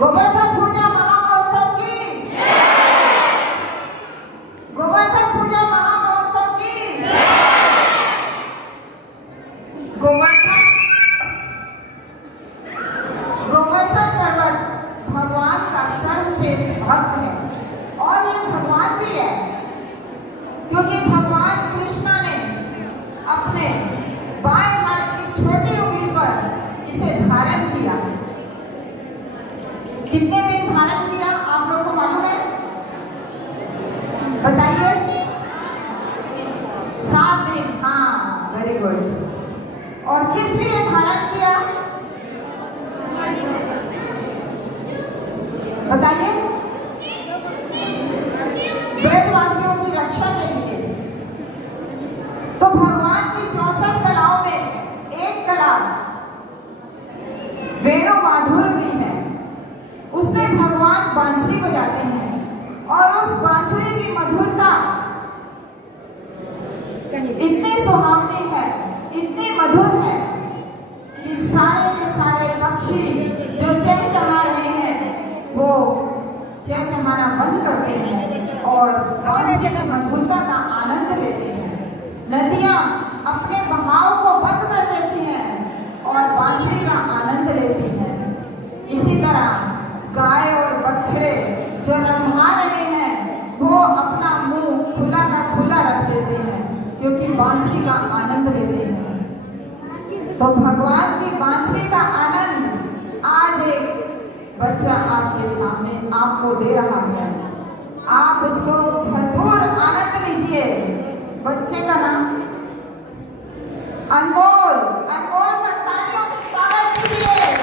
गोवर्धन पूजा महामहोत्सव की, गोवर्धन पूजा महामहोत्सव की, गोवर्धन पर्वत भगवान का सर्वश्रेष्ठ भक्त है और ये भगवान भी है, क्योंकि भगवान कृष्ण ने अपने बाएं हाथ की छोटी उंगली पर इसे धारण किया। कितने दिन धारण किया आप लोग को मालूम है? बताइए। 7 दिन। हाँ, वेरी गुड। और किस लिए धारण किया बताइए? ब्रजवासियों की रक्षा के लिए। तो भगवान की 64 कलाओं में एक कला वेणु माधुर्य भी है। उसमें भगवान बांसुरी बजाते हैं और उस बांसुरी की मधुरता इतनी सुहावनी है, इतनी मधुर है कि सारे के सारे पक्षी जो चहचहा रहे हैं वो चहचहाना बंद करते हैं और बांसुरी की मधुरता का आनंद लेते हैं। नदियां अपने बहाव को बंद कर देती हैं और बांसुरी का आनंद लेती हैं। इसी तरह गाय और बछड़े जो रम्भा रहे हैं वो अपना मुंह खुला का खुला रख देते हैं, क्योंकि बांसुरी का आनंद लेते हैं। तो भगवान की बांसुरी का आनंद आज एक बच्चा आपके सामने आपको दे रहा है। आप उसको भरपूर आनंद लीजिए। बच्चे का नाम अनमोल। अनमोल का तालियों से स्वागत कीजिए।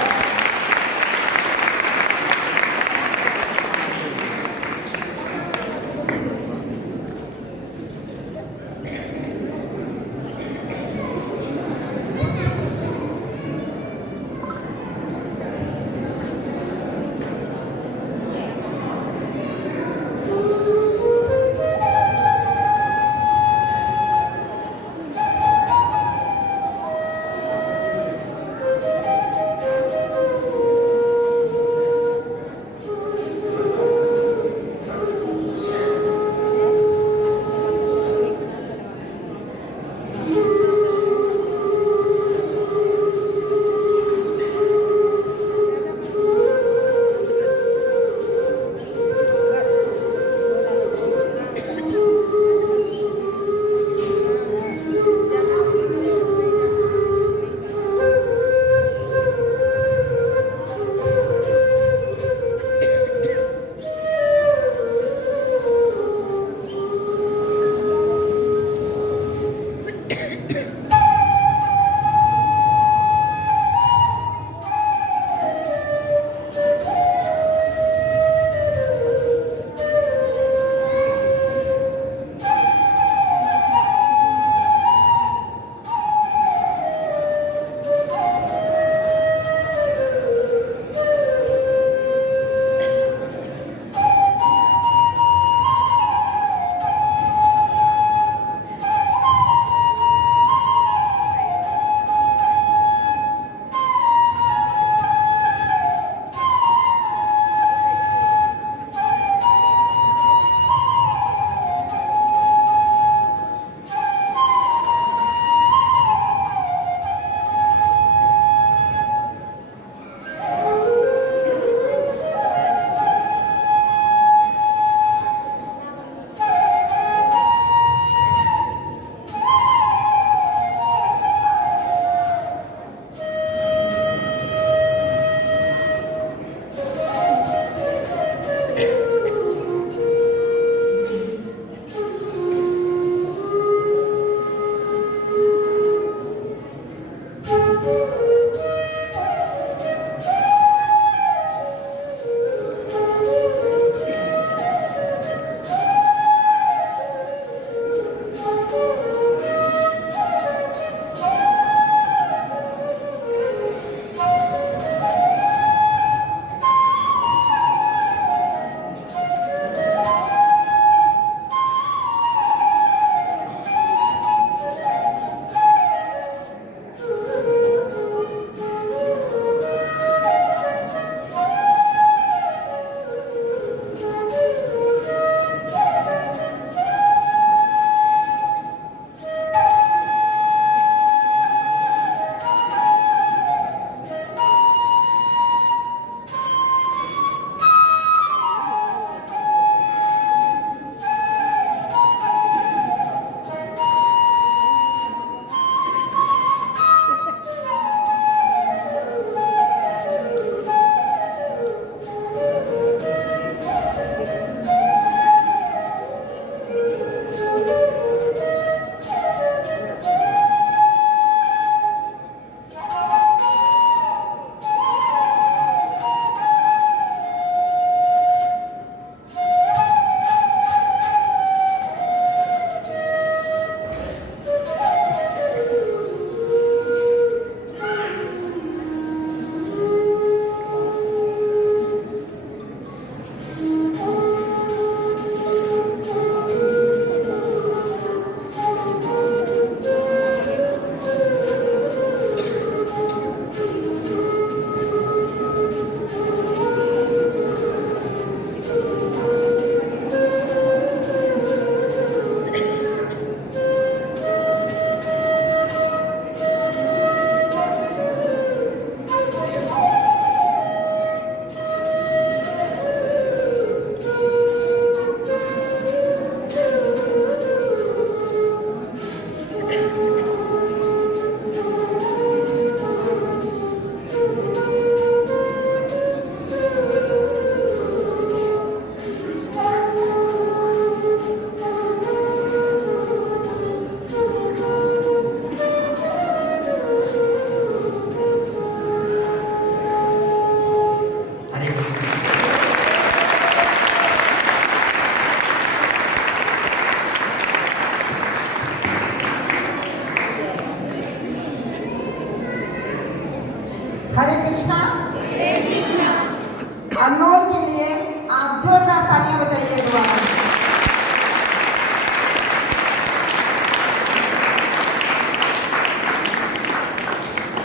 अनमोल के लिए आप जोरदार तालियां बजाइए दोबारा।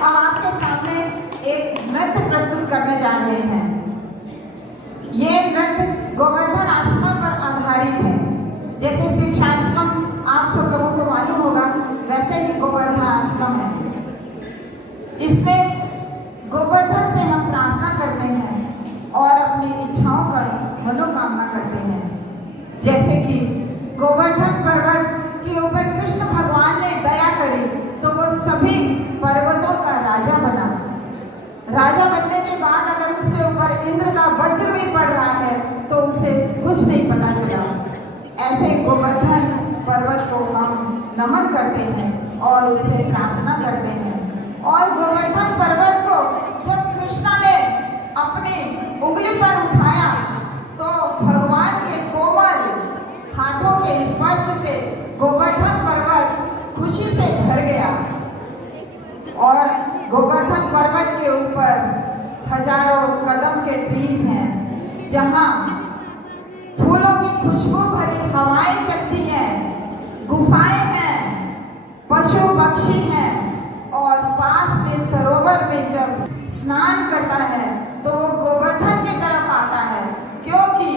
अब आपके सामने एक नृत्य प्रस्तुत करने जा रहे हैं। ये नृत्य गोवर्धन आश्रम पर आधारित है। जैसे शिक्षाश्रम आप सब लोगों को मालूम होगा, वैसे ही गोवर्धन आश्रम है। इसमें गोवर्धन से हम प्रार्थना करते हैं और अपनी इच्छाओं का मनोकामना करते हैं। जैसे कि गोवर्धन पर्वत के ऊपर कृष्ण भगवान ने दया करी तो वो सभी पर्वतों का राजा बना। राजा बनने के बाद अगर उसके ऊपर इंद्र का वज्र भी पड़ रहा है तो उसे कुछ नहीं पता चला। ऐसे गोवर्धन पर्वत को हम नमन करते हैं और उससे प्रार्थना करते हैं। और गोवर्धन पर्वत को जब कृष्णा ने अपनी उंगली पर उठाया तो भगवान के कोमल हाथों के स्पर्श से गोवर्धन पर्वत खुशी से भर गया। और गोवर्धन पर्वत के ऊपर हजारों कदम के ट्रीज हैं, जहां फूलों की खुशबू भरी हवाएं चलती हैं, गुफाएं हैं, पशु पक्षी हैं। और पास में सरोवर में जब स्नान करता है तो वो गोवर्धन की तरफ आता है, क्योंकि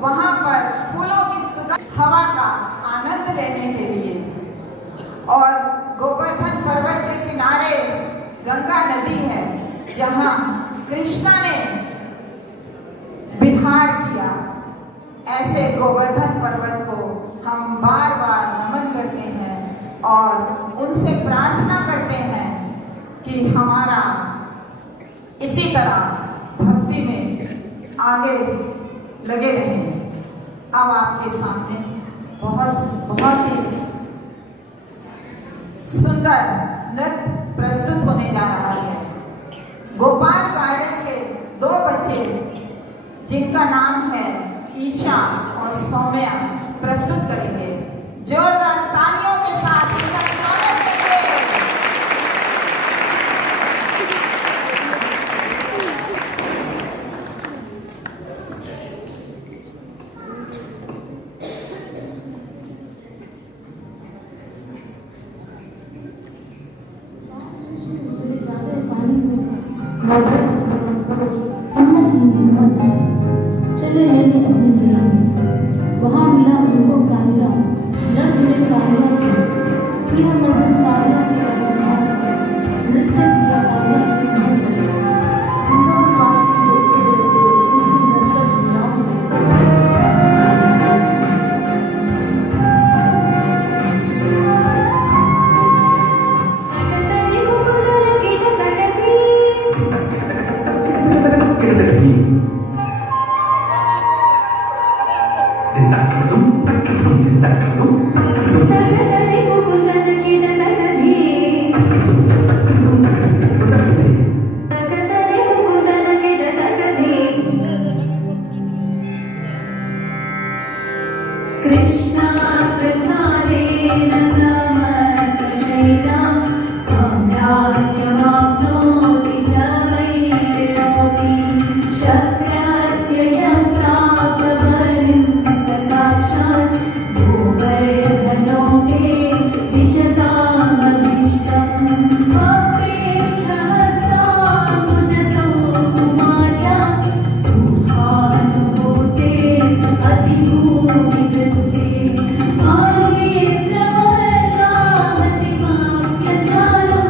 वहां पर फूलों की सुगंध हवा का आनंद लेने के लिए। और गोवर्धन पर्वत के किनारे गंगा नदी है, जहां कृष्णा ने विहार किया। ऐसे गोवर्धन पर्वत को हम बार बार नमन करते हैं और उनसे प्रार्थना करते हैं कि हमारा इसी तरह भक्ति में आगे लगे रहें। अब आपके सामने बहुत ही सुंदर नृत्य प्रस्तुत होने जा रहा है। गोपाल गार्डन के 2 बच्चे जिनका नाम है ईशा और सौम्या प्रस्तुत करेंगे। जोरदार तालियों के साथ इनका स्वागत करिए। चले लेने अपनी दुल्हन, वहाँ मिला उनको कालिया, लड़ मिले कालिया से, प्रिय मर्दन कालिया के अभिमान, नृत्य किया कालिया के मुँह में, वृंदावन वासी देखते देखते उनकी नजर गुलाम कृष्णा प्रसादेन समस्तशैलां साम्राज्यमाप्नोति च वैरिणोऽपि शक्यस्य यत्रापबलिं स साक्षात् गोवर्धनो मे दिशतामभीष्टम् अप्रेष्ठहस्ताम्बुजसौ कुमार्या सुखानुभूते अतिभूमिवृत्ते आये प्रवरामति माप्यजालं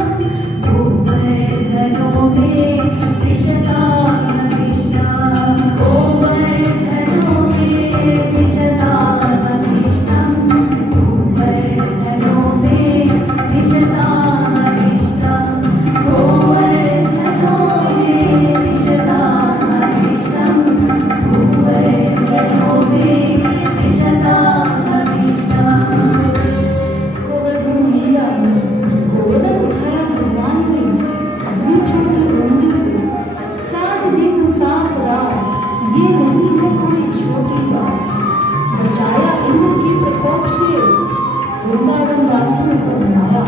गोवर्धनो मे दिशतामभीष्टम् गोवर्धनो मे दिशतामभीष्टम् गोवर्धनो मे दिशतामभीष्टम् गोवर्धनो मे दिशतामभीष्टम् गोवर्धनो मे दिशतामभीष्टम्। गोवर्धन लिया, गोवर्धन उठाया भगवान ने, अपनी छोटी उंगली को, 7 दिन 7 रात, ये नहीं है कोई छोटी बात। बचाया इंद्र के प्रकोप से, वृंदावन वासियों को बनाया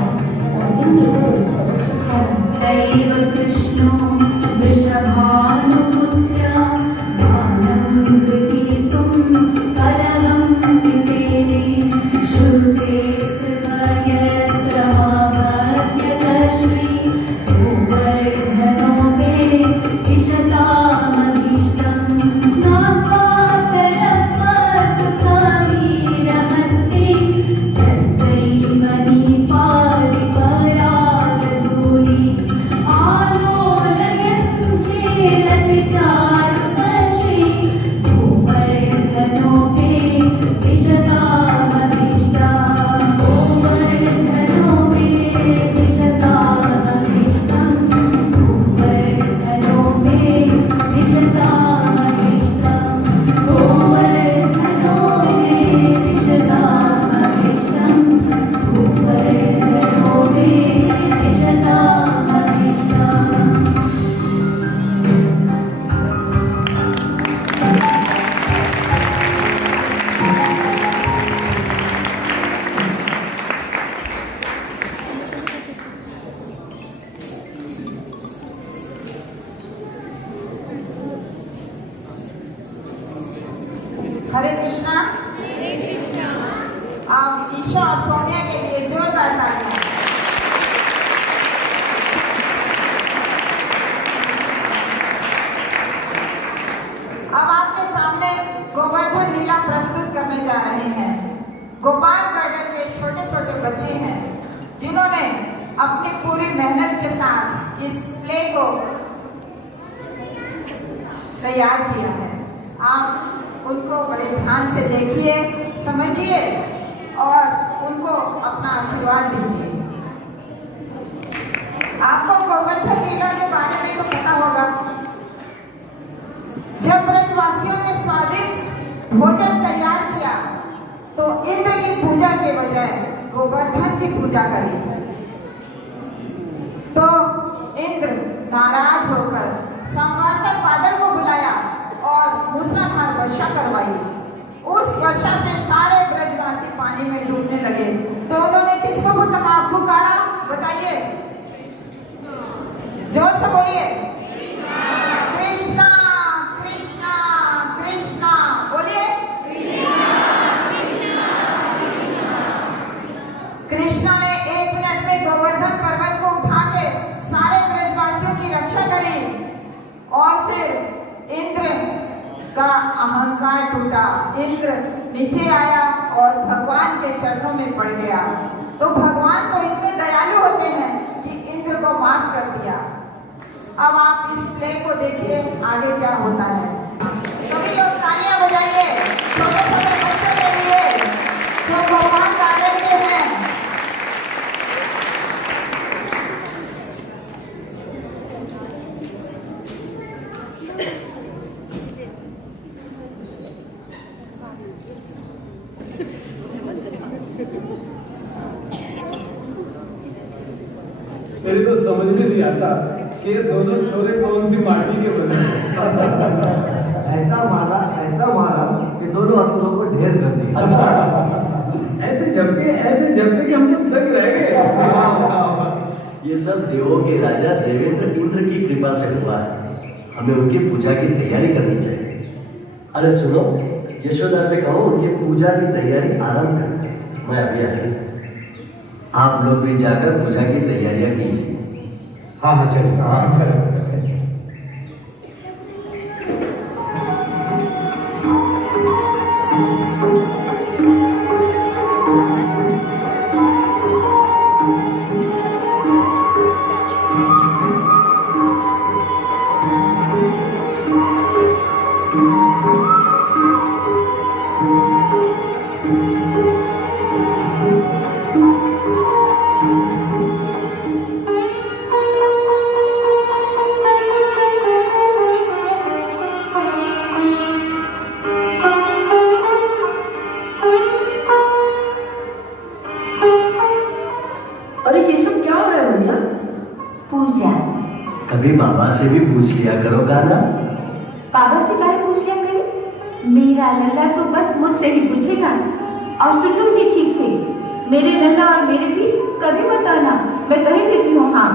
और इंद्र को सबक सिखाया। दैव कृष्णो वृषभानुपुत्र हरे कृष्णा। आप ईशा और सौम्या के लिए जोरदार तालियां। अब आपके सामने गोवर्धन लीला प्रस्तुत करने जा रहे हैं। गोपाल गार्डन के छोटे छोटे बच्चे हैं जिन्होंने अपनी पूरी मेहनत के साथ इस प्ले को तैयार किया है। आप उनको बड़े ध्यान से देखिए, समझिए और उनको अपना आशीर्वाद दीजिए। आपको गोवर्धन लीला के बारे में तो पता होगा। जब ब्रजवासियों ने स्वादिष्ट भोजन तैयार किया तो इंद्र की पूजा के बजाय गोवर्धन की पूजा करी। तो इंद्र नाराज होकर संवर्तक बादल को बुलाया और मूसलाधार वर्षा करवाई। उस वर्षा से सारे ब्रजवासी पानी में डूबने लगे। तो उन्होंने किसको पुकारा बताइए, जोर से बोलिए। कृष्णा कृष्णा कृष्णा बोलिए। कृष्णा ने 1 मिनट में गोवर्धन पर्वत को उठा के सारे ब्रजवासियों की रक्षा करी और फिर इंद्र का अहंकार टूटा। इंद्र नीचे आया और भगवान के चरणों में पड़ गया। तो भगवान तो इतने दयालु होते हैं कि इंद्र को माफ कर दिया। अब आप इस प्ले को देखिए आगे क्या होता है। सभी लोग तालियां बजाइए छोटे छोटे बच्चों के लिए जो गोपाल गार्डन के हैं। मेरी तो समझ में नहीं आता कि ये दोनों छोरे कौन सी माटी के बने ऐसा मारा कि दोनों असुरों को ढेर कर दिया। अच्छा, ऐसे झपके कि हम सब दंग रह गए। ये सब देवों के राजा देवेंद्र इंद्र की कृपा से हुआ है। हमें उनकी पूजा की तैयारी करनी चाहिए। अरे सुनो, यशोदा से कहो उनकी पूजा की तैयारी आरंभ कर। मैं अभी आई। आप लोग भी जाकर पूजा की तैयारियां कीजिए। हाँ चलो। कभी बाबा से भी पूछ लिया करो गाना। बाबा से काहे पूछ लिया करी? मेरा लल्ला तो बस मुझसे ही पूछेगा। और सुन लो जी ठीक से, मेरे लल्ला और मेरे बीच कभी मत आना, मैं कह देती हूँ। हाँ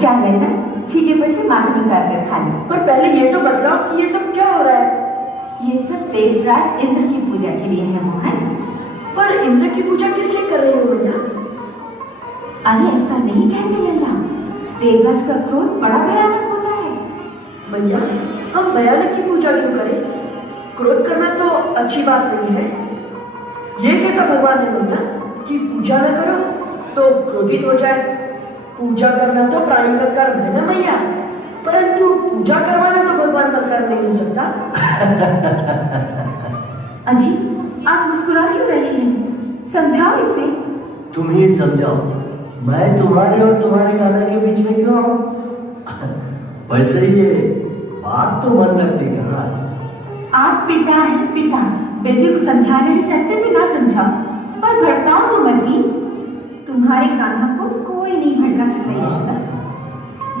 जा लल्ला, छीके पर से मांग निकाल कर खा ले। पर पहले ये तो बताओ कि ये सब क्या हो रहा है? ये सब देवराज इंद्र की पूजा के लिए है मोहन। पर इंद्र की पूजा किस लिए कर रही हो भैया? अरे ऐसा नहीं कहते लल्ला, देवराज का क्रोध बड़ा भयानक होता है। भैया हम भयानक की पूजा क्यों करें? क्रोध करना तो अच्छी बात नहीं है। ये कैसा भगवान है भैया कि पूजा न करो तो क्रोधित हो जाए? पूजा करना तो प्राणी का कर्म है ना भैया, परंतु पूजा करवाना तो भगवान का कर्म नहीं हो सकता। अजी आप मुस्कुरा क्यों रहे हैं? समझाओ इसे। तुम ही समझाओ, मैं तुम्हारे और तुम्हारे गाना के बीच में क्यों आऊं? वैसे ये बात तो मन रखती कर रहा है। आप पिता हैं पिता, बेटे को समझा नहीं सकते तो ना समझाओ, पर भड़काओ तो मत ही। तुम्हारे कान्हा को कोई नहीं भड़का सकता यशोदा।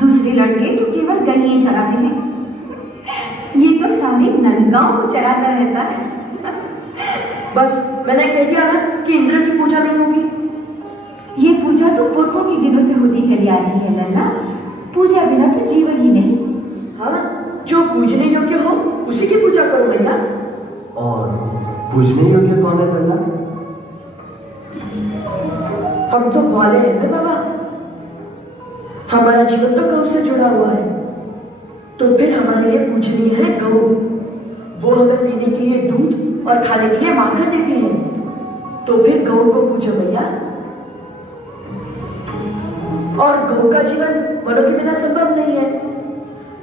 दूसरे लड़के तो केवल गलियां चलाते हैं, ये तो सारे नंदगांव को चलाता रहता है। बस मैंने कह दिया ना कि इंद्र की पूजा नहीं होगी। ये पूजा तो पुरखों के दिनों से होती चली आ रही है लल्ला, पूजा बिना तो जीवन ही नहीं। हाँ, जो पूजने योग्य हो उसी की पूजा करो भैया। और पूजने योग्य कौन है लल्ला? हम तो ग्वाले हैं ना बाबा, हमारा जीवन तो गौ से जुड़ा हुआ है, तो फिर हमारे लिए पूजनीय है गौ। वो हमें पीने के लिए दूध और खाने के लिए माखन देती है, तो फिर गौ को पूजो भैया। और गौ का जीवन वनों के बिना संभव नहीं है।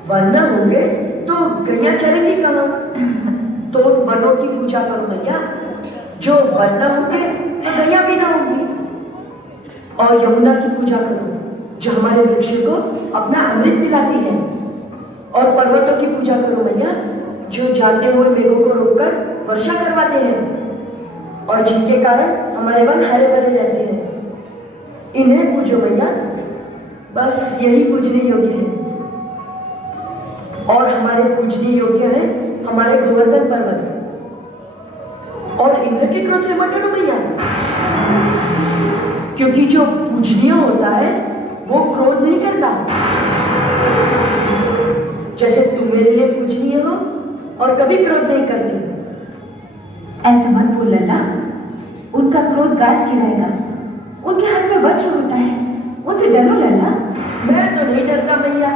वन न होंगे तो गैया चरेंगी कहाँ? तो उन वनों की पूजा करो भैया। जो वन न होंगे तो गैया भी ना होंगी। और यमुना की पूजा करो, जो हमारे वृक्ष को अपना अमृत पिलाती है। और पर्वतों की पूजा करो भैया, जो जाते हुए मेघों को रोककर वर्षा करवाते हैं और जिनके कारण हमारे वन हरे भरे रहते हैं। इन्हें पूजो भैया, बस यही पूजने योग्य है। और हमारे पूजने योग्य है हमारे गोवर्धन पर्वत। और इंद्र के क्रोध से मत डरो भैया, क्योंकि जो पूजनीय होता है वो क्रोध नहीं करता। जैसे तुम मेरे लिए पूजनीय हो और कभी क्रोध नहीं करती। ऐसा मत बोल लल्ला, उनका क्रोध गाज गिराएगा। उनके हाथ में वज्र होता है, उनसे डरो लल्ला। मैं तो नहीं डरता भैया।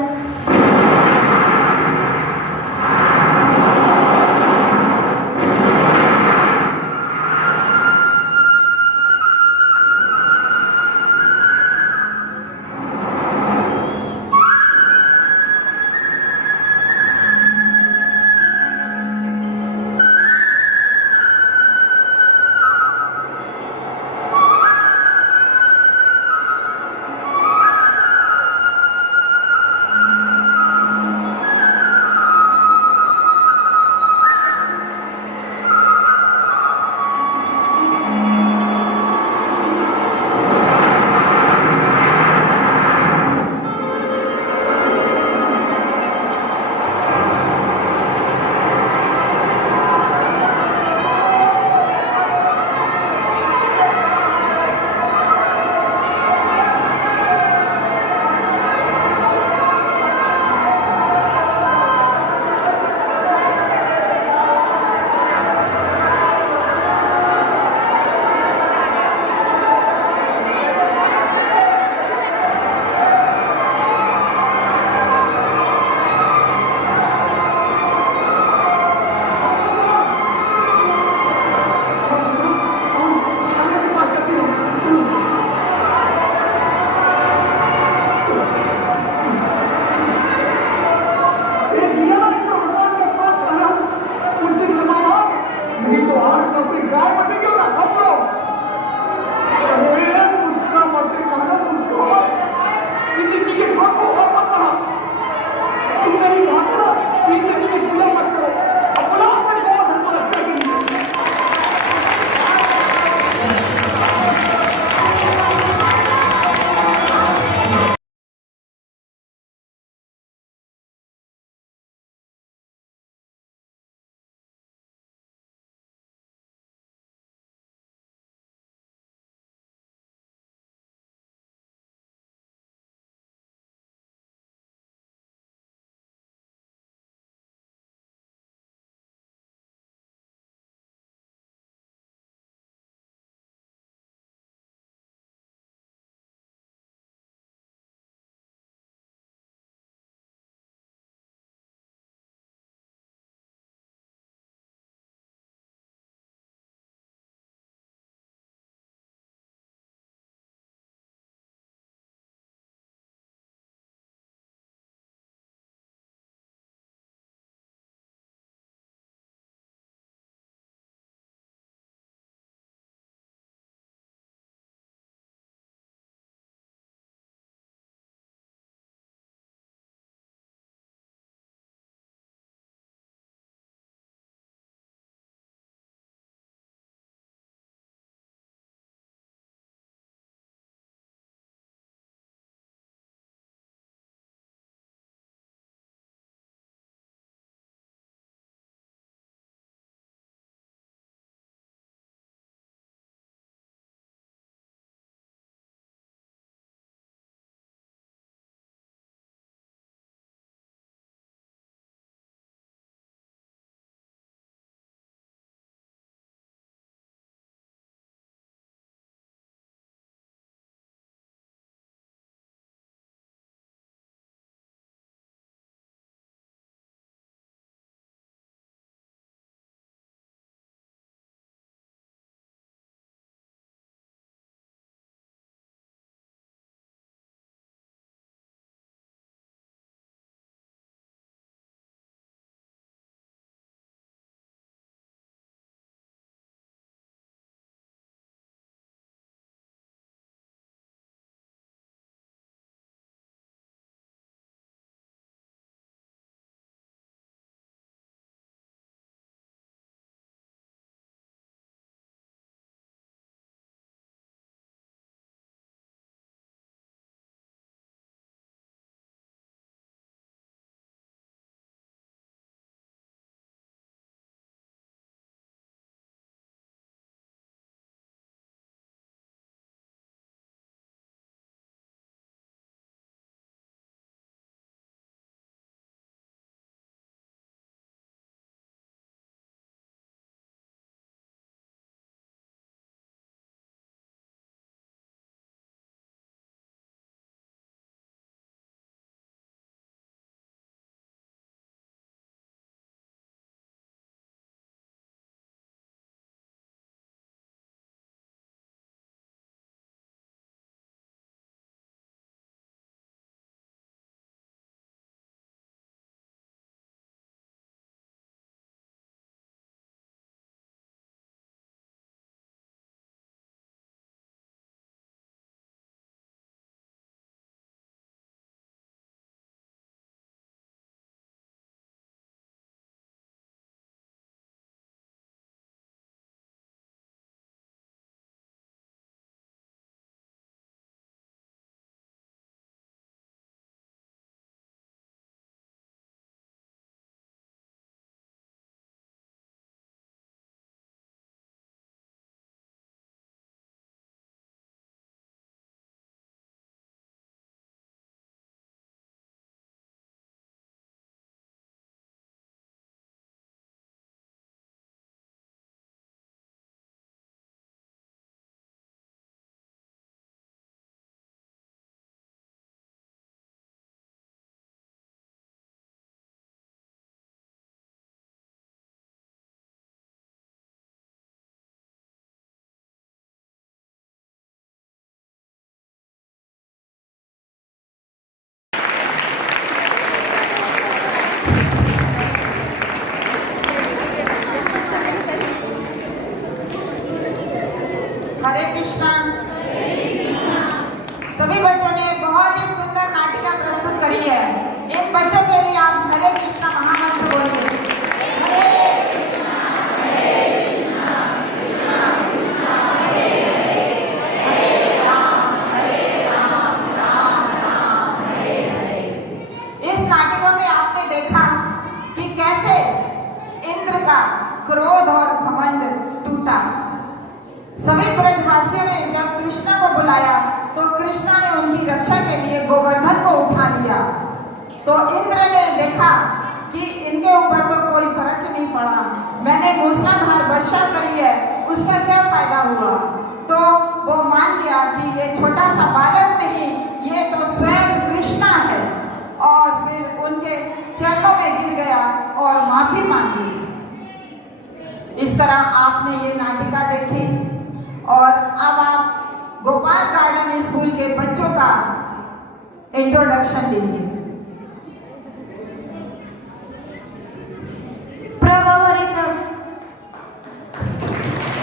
क्रोध और घमंड टूटा। सभी ब्रजवासियों ने जब कृष्णा को बुलाया तो कृष्णा ने उनकी रक्षा के लिए गोवर्धन को उठा लिया। तो इंद्र ने देखा कि इनके ऊपर तो कोई फर्क ही नहीं पड़ा, मैंने मूसलाधार वर्षा करी है, उसका क्या फायदा हुआ। तो वो मान गया कि ये छोटा सा बालक नहीं, ये तो स्वयं कृष्णा है, और फिर उनके चरणों में गिर गया और माफी मांगी। इस तरह आपने ये नाटिका देखी और अब आप गोपाल गार्डन स्कूल के बच्चों का इंट्रोडक्शन लीजिए। Prabhavaritas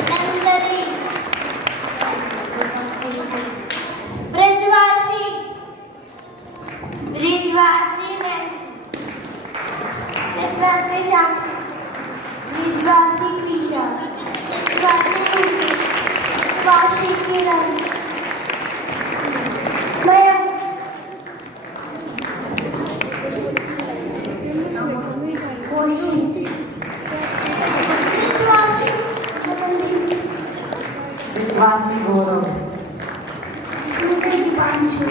Nandani Brajvasi Brijvasi Nancy Brijvasi Shakshi Brijvasi Krisha Brijvasi Lucy Brijvasi Kiran Maya Koshi वासी गौरव, Dipanshu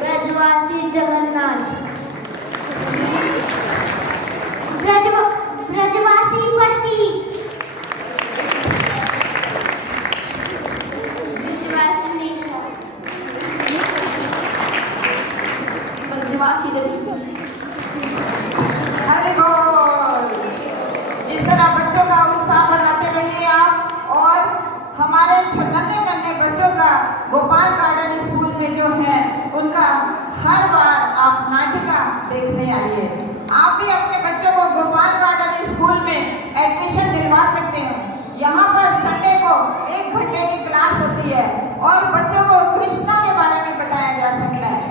Brajvasi Jagannath Brajvasi Pratik Brajvasi Nisha Brajvasi Devi हरे बोल। इस तरह बच्चों का उत्साह बढ़ाते रहिए आप, और हमारे नन्हे बच्चों का गोपाल गार्डन स्कूल में जो है उनका हर बार आप नाटिका देखने आइए। आप भी अपने बच्चों को गोपाल गार्डन स्कूल में एडमिशन दिलवा सकते हैं। यहाँ पर संडे को 1 घंटे की क्लास होती है और बच्चों को कृष्णा के बारे में बताया जा सकता है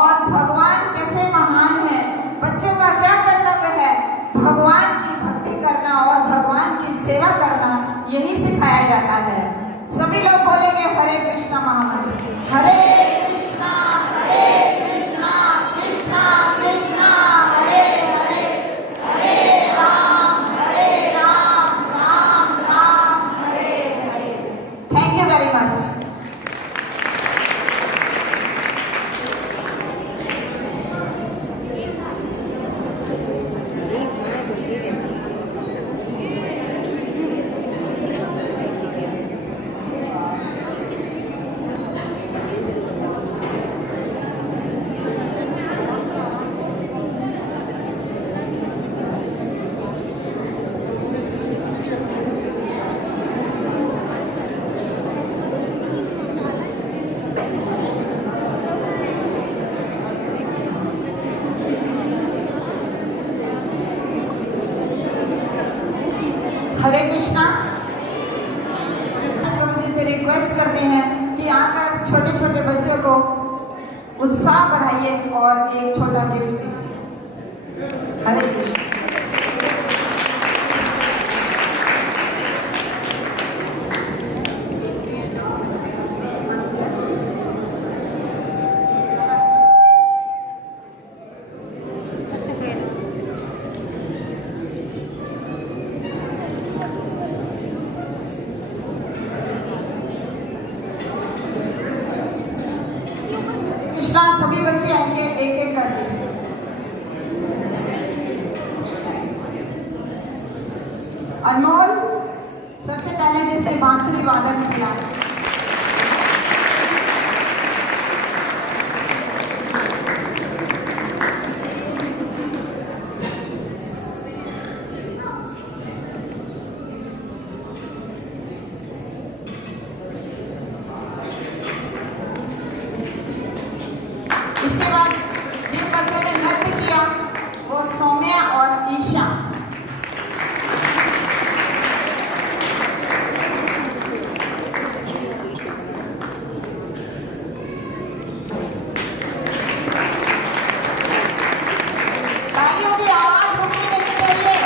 और भगवान कैसे महान है, बच्चों का क्या कर्तव्य है, भगवान की भक्ति करना और भगवान की सेवा करना, यही सिखाया जाता है। सभी लोग बोलेंगे हरे कृष्णा महामंत्र, Hare Krishna Krishna Krishna Hare Hare, Hare Ram Ram Ram Hare Hare. Thank you very much. Hare Krishna. प्रभु जी से रिक्वेस्ट करते हैं कि आकर छोटे छोटे बच्चों को उत्साह बढ़ाइए और एक छोटा गिफ्ट दीजिए। हरे कृष्णा। सभी बच्चे आएंगे एक एक करके। अनमोल सबसे पहले जिसने बांसुरी वादन किया, इसके बाद जिन बच्चों ने नृत्य किया वो सौम्या और ईशा। तालियों की आवाज रुकनी नहीं चाहिए।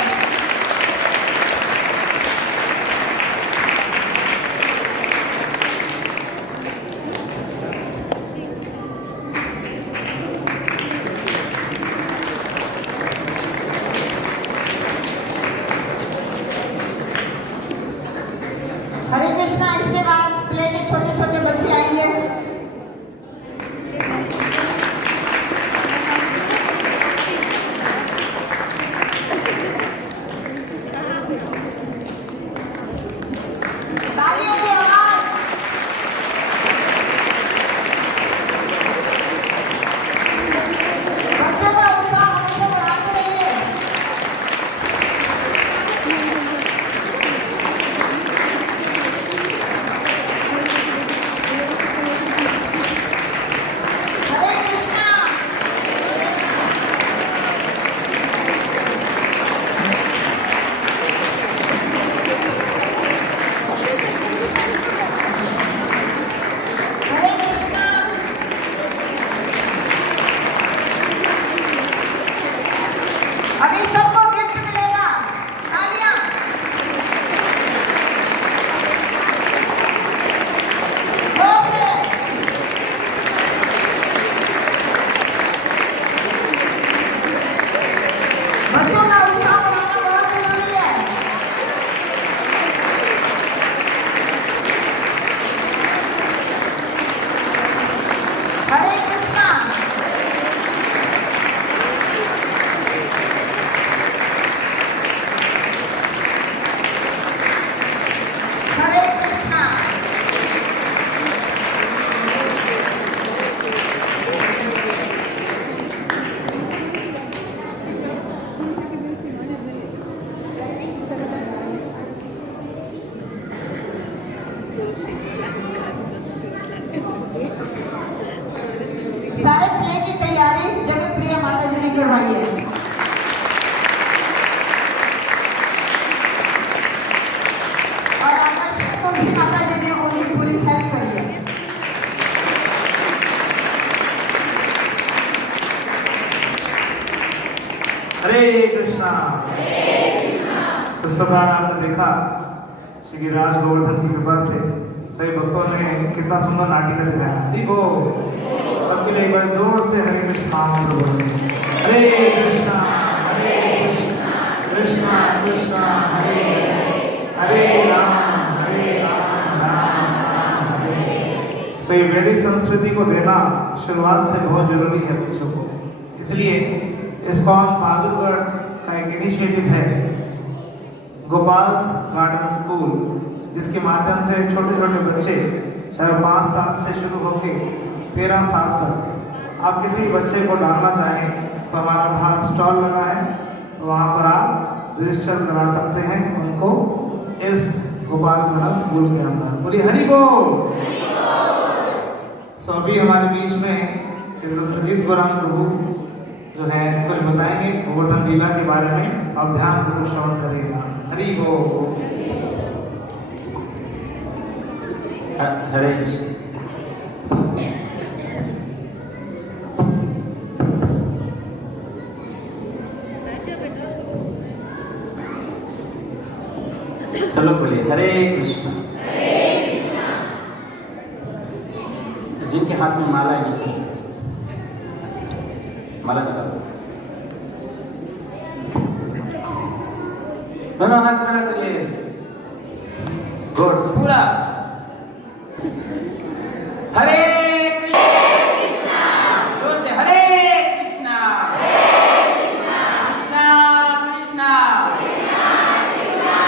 सारे प्ले की तैयारी जगत प्रिय माता जी ने करवाई है। और आकर्षण तुलसी माता जी ने उनकी पूरी हेल्प करी है। हरे कृष्णा। इस प्रकार आपने देखा श्री राज गोवर्धन की कृपा से सभी भक्तों ने कितना सुंदर नाटिका दिखाया। हरि बोल। सबके लिए एक बार जोर से हरे कृष्ण महामंत्र बोलें। हरे कृष्णा कृष्णा कृष्णा हरे हरे राम राम राम हरे। तो ये वैदिक संस्कृति को देना शुरुआत से बहुत जरूरी है बच्चों को। इसलिए इस्कॉन बहादुरगढ़ का एक इनिशिएटिव है गोपाल्स गार्डन स्कूल, जिसके माध्यम से छोटे छोटे बच्चे चाहे 5 साल से शुरू होकर 13 साल तक आप किसी बच्चे को डालना चाहें तो हमारा बाहर स्टॉल लगा है, तो वहाँ पर आप रजिस्टर करा सकते हैं उनको इस गोपाल गार्डन स्कूल के अंदर। बोलिए हरि बोल। सो अभी हमारे बीच में इस सरजीत गौरांग प्रभु जो है कुछ बताएंगे गोवर्धन लीला के बारे में। आप ध्यान पूर्वक श्रवण करेगा। हरि बोल। हरे कृष्ण। चलो बोलिए हरे कृष्ण। जिनके हाथ में माला है नीचे माला निकालो। दोनों हाथ खड़ा करिए। गुड। पूरा हरे कृष्णा। जोर से हरे कृष्णा कृष्णा कृष्णा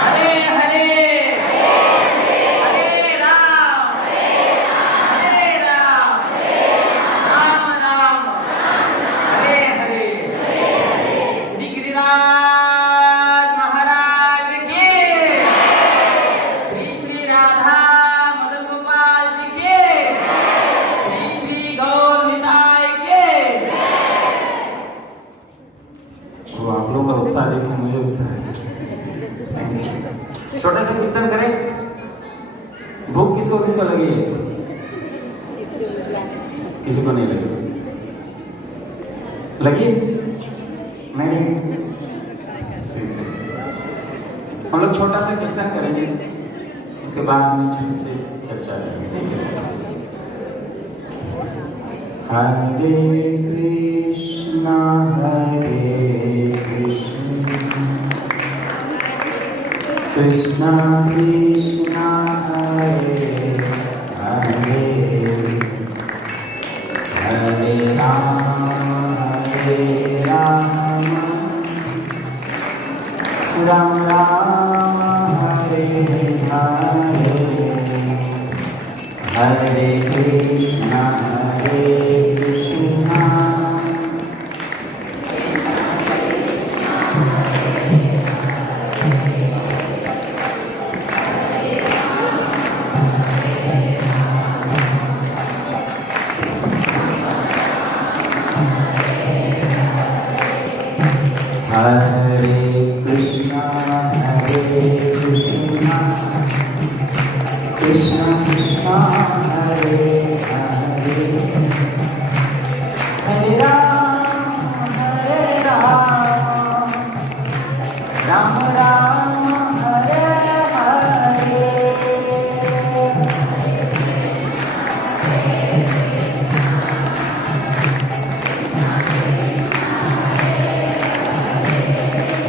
हरे हरे हरे राम राम राम हरे हरे। श्री गिरिराज महाराज की, श्री श्री राधा मदन गोपाल जी के, श्री श्री गौर निताय के। वो आप लोगों का उत्साह देखे मुझे उत्साह है। छोटा सा कीर्तन करें। भूख किसको किसको लगी है? किसी को नहीं लगी? लगी नहीं? हम लोग छोटा सा कीर्तन करेंगे, उसके बाद में छोटी सी चर्चा करेंगे। ठीक है? हरे कृष्णा कृष्णा कृष्णा हरे हरे हरे राम राम राम हरे हरे हरे कृष्णा हरे कृष्णा कृष्णा कृष्णा हरे हरे हरे राम राम राम हरे हरे।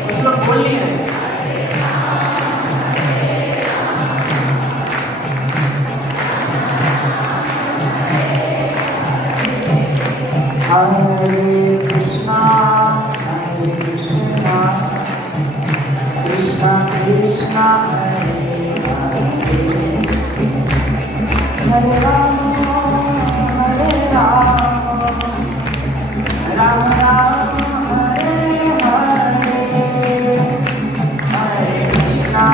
उसको बोलिए हरे कृष्णा कृष्णा कृष्णा हरे हरे हरे राम राम राम हरे हरे हरे कृष्णा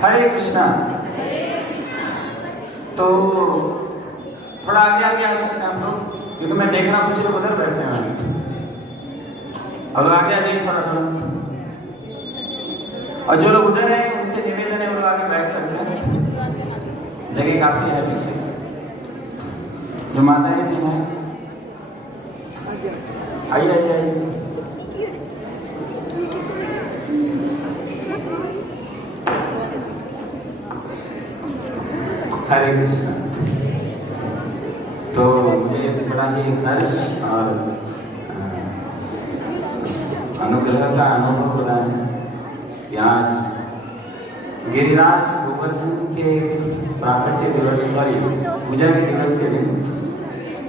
हरे कृष्णा। तो थोड़ा आगे आगे आ सकते हैं हम लोग, क्योंकि मैं देख रहा हूँ कुछ लोग उधर बैठे हैं। अब लोग आगे आ जाइए थोड़ा थोड़ा, और जो लोग उधर हैं उनसे निवेदन है वो लोग आगे बैठ सकते हैं, जगह काफी है पीछे। जो माताएं भी हैं आइए आइए आइए। हरे कृष्ण। तो मुझे बड़ा ही हर्ष और अनुग्रह का अनुभव हो रहा है कि आज गिरिराज गोवर्धन के प्राकट्य दिवस पर पूजा के दिवस के दिन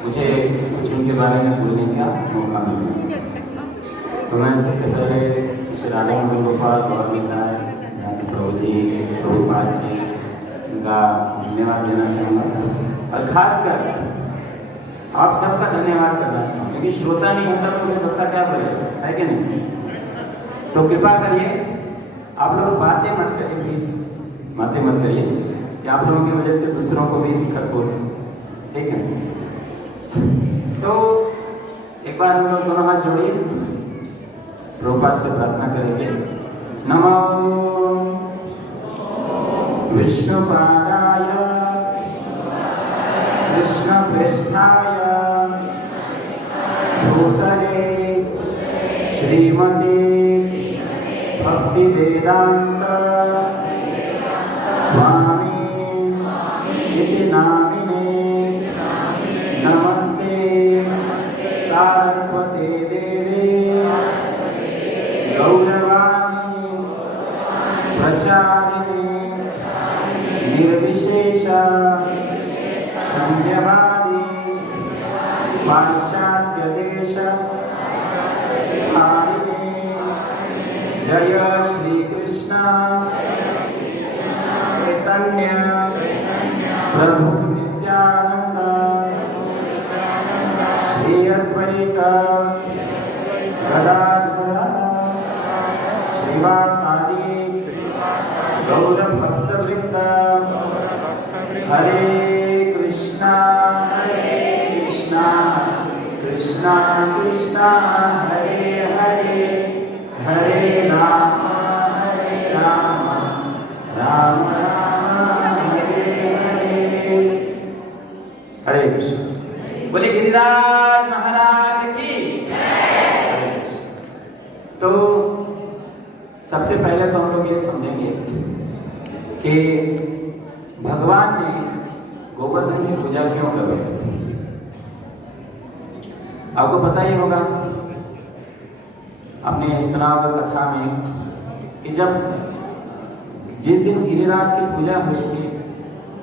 मुझे कुछ उनके बारे में बोलने का मौका मिला। तो मैं सबसे पहले श्री राधा गोपाल गौर निताय प्रभु जी, प्रभुपाद जी का धन्यवाद देना चाहूँगा, और खासकर आप सबका धन्यवाद करना चाहूँगा, क्योंकि श्रोता नहीं होता तो मुझे पता क्या बोले, है कि नहीं। तो कृपा करिए आप लोग बातें मत करिए, प्लीज बातें मत करिए, कि आप लोगों की वजह से दूसरों को भी दिक्कत हो सके, ठीक है। तो एक बार हम लोग दोनों हाथ जोड़िए, प्रभुपाद से प्रार्थना करेंगे। नमो विष्णुपादाय कृष्णप्रेष्ठाय भूतले श्रीमते भक्तिवेदांत स्वामी इति नामिने नमस्ते सारस्वते देवे गौरवाणी प्रचारिणे निर्विशेष शून्यवादी पाश्चात्य देश हारिणे जय श्री कृष्ण चैतन्य प्रभु नित्यानंद श्री अद्वैत गदाधर श्रीवासादि गौर भक्त वृंद। हरे कृष्णा कृष्णा कृष्णा हरे हरे, हरे राम राम राम हरे हरे। हरे कृष्ण। बोले गिरिराज महाराज की। तो सबसे पहले तो हम लोग ये समझेंगे कि भगवान ने गोवर्धन की पूजा क्यों करवाई। आपको पता ही होगा, आपने सुना होगा कथा में कि जिस दिन गिरिराज की पूजा हुई थी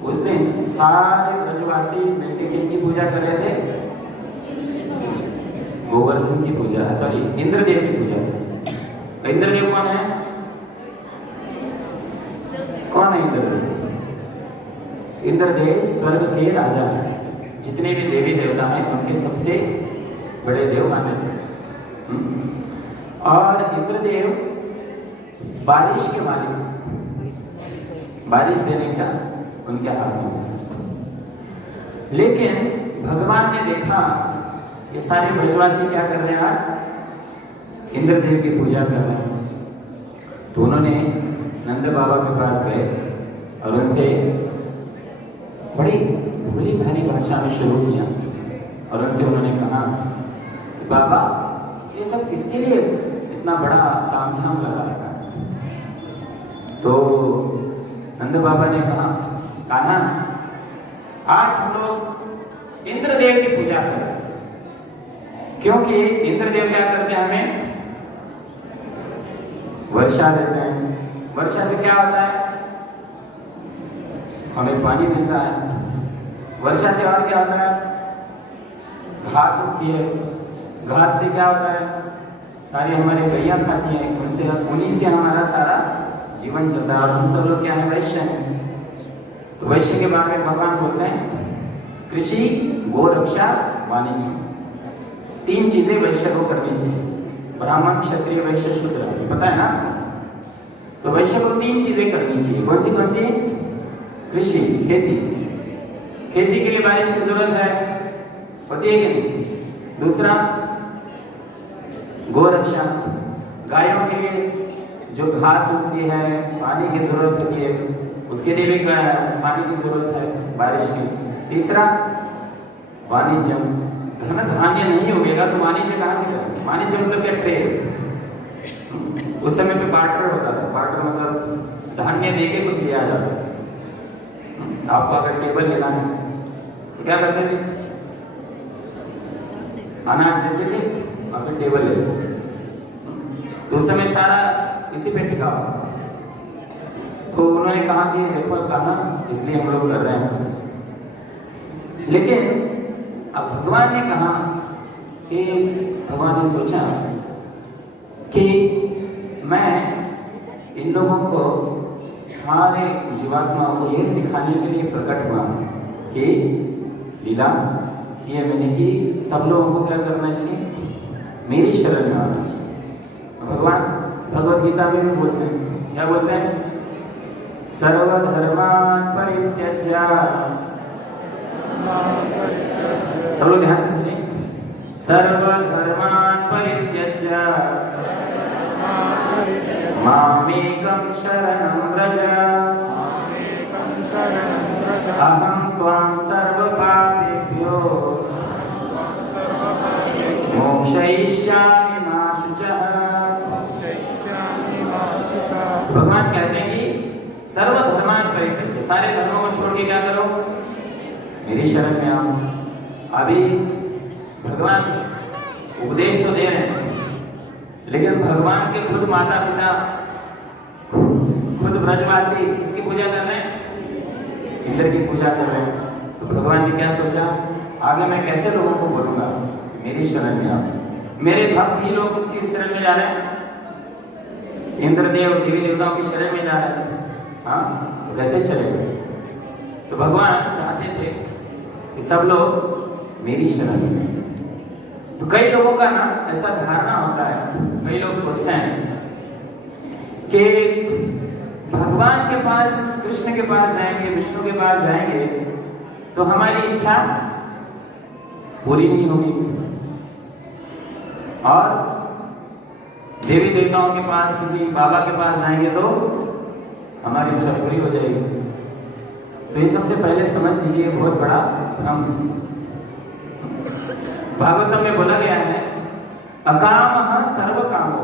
उस दिन सारे ब्रजवासी मिलकर किनकी पूजा कर रहे थे? गोवर्धन की पूजा, सॉरी इंद्रदेव की पूजा। इंद्रदेव कौन है? कौन है इंद्रदेव? इंद्रदेव स्वर्ग के राजा हैं। जितने भी देवी देवता हैं उनके सबसे बड़े देव माने थे। और इंद्रदेव बारिश के मालिक, बारिश देने का उनके हाथ में। लेकिन भगवान ने देखा ये सारे ब्रजवासी क्या कर रहे हैं, आज इंद्रदेव की पूजा कर रहे हैं। तो उन्होंने नंद बाबा के पास गए और उनसे बड़ी भोली भारी भाषा में शुरू किया, और उनसे उन्होंने कहा कि बाबा ये सब किसके लिए इतना बड़ा तामझाम लगा रखा है। तो नंद बाबा ने कहा, कान्हा आज हम लोग इंद्रदेव की पूजा करें, क्योंकि इंद्रदेव क्या करते हैं, हमें वर्षा देते हैं। वर्षा से क्या होता है, हमें पानी मिलता है। वर्षा से और क्या होता है, घास उगती है, घास से क्या होता है, सारी हमारी गैया खाती हैं, उनसे उन्हीं से हमारा सारा जीवन चलता है। और हम सब लोग क्या है, वैश्य हैं। तो वैश्य के बारे में भगवान बोलते हैं कृषि, गो रक्षा, वाणिज्य, 3 चीजें वैश्य को करनी चाहिए। ब्राह्मण, क्षत्रिय, वैश्य, शूद्र, पता है ना। तो वैश्य को 3 चीजें करनी चाहिए। कौन सी कौन सी? कृषि, खेती, खेती के लिए बारिश की जरूरत है, होती है कि नहीं। दूसरा गो रक्षा, गायों के लिए जो घास उगती है, पानी की जरूरत होती है, उसके लिए भी पानी की जरूरत है, बारिश की। तीसरा वाणिज्य, धन धान्य नहीं होगा तो वाणिज्य कहाँ से करें। वाणिज्य मतलब क्या, ट्रेड। उस समय पे बार्टर होता था। बार्टर मतलब धान्य लेके कुछ लिया जाता। आपको अगर टेबल लेना है तो क्या करते थे, अनाज देते थे और फिर टेबल लेते थे। तो उस समय सारा इसी पे टिका। तो उन्होंने कहा कि देखो करना, इसलिए हम लोग कर रहे हैं। लेकिन अब भगवान ने कहा कि भगवान ने सोचा कि मैं इन लोगों को, सारे जीवात्माओं को ये सिखाने के लिए प्रकट हुआ कि लीला ये मैंने कि सब लोगों को क्या करना चाहिए, मेरी शरण में आना चाहिए। भगवान भगवद गीता में भी बोलते हैं, क्या बोलते हैं, सर्वधर्मान् परित्यज्य, सब लोग ध्यान से सुनिए, सर्वधर्मान् परित्यज्य मामेकं शरणं व्रज, अहं त्वां सर्वपापेभ्यो मोक्षयिष्यामि मा शुचः। भगवान कहते हैं कि सर्वधर्मान् परित्यज्य, सारे धर्मों को छोड़ के क्या करो, मेरी शरण में आओ। अभी भगवान उपदेश तो दे रहे हैं, लेकिन भगवान के खुद माता पिता, खुद ब्रजवासी इसकी पूजा कर रहे हैं, इंद्र की पूजा कर रहे हैं। तो भगवान ने क्या सोचा, आगे मैं कैसे लोगों को बोलूंगा मेरी शरण में आओ। मेरे भक्त ही लोग उसकी शरण में जा रहे हैं, इंद्रदेव देवी देवताओं की शरण में जा रहे हैं, हाँ तो कैसे चलेगा। तो भगवान चाहते थे कि सब लोग मेरी शरण में। तो कई लोगों का ना ऐसा धारणा होता है, कई लोग सोचते हैं कि भगवान के पास, कृष्ण के पास जाएंगे, विष्णु के पास जाएंगे तो हमारी इच्छा पूरी नहीं होगी, और देवी देवताओं के पास, किसी बाबा के पास जाएंगे तो हमारी इच्छा पूरी हो जाएगी। तो ये सबसे पहले समझ लीजिए बहुत बड़ा भ्रम। भागवतम में बोला गया है अकामः सर्व कामो।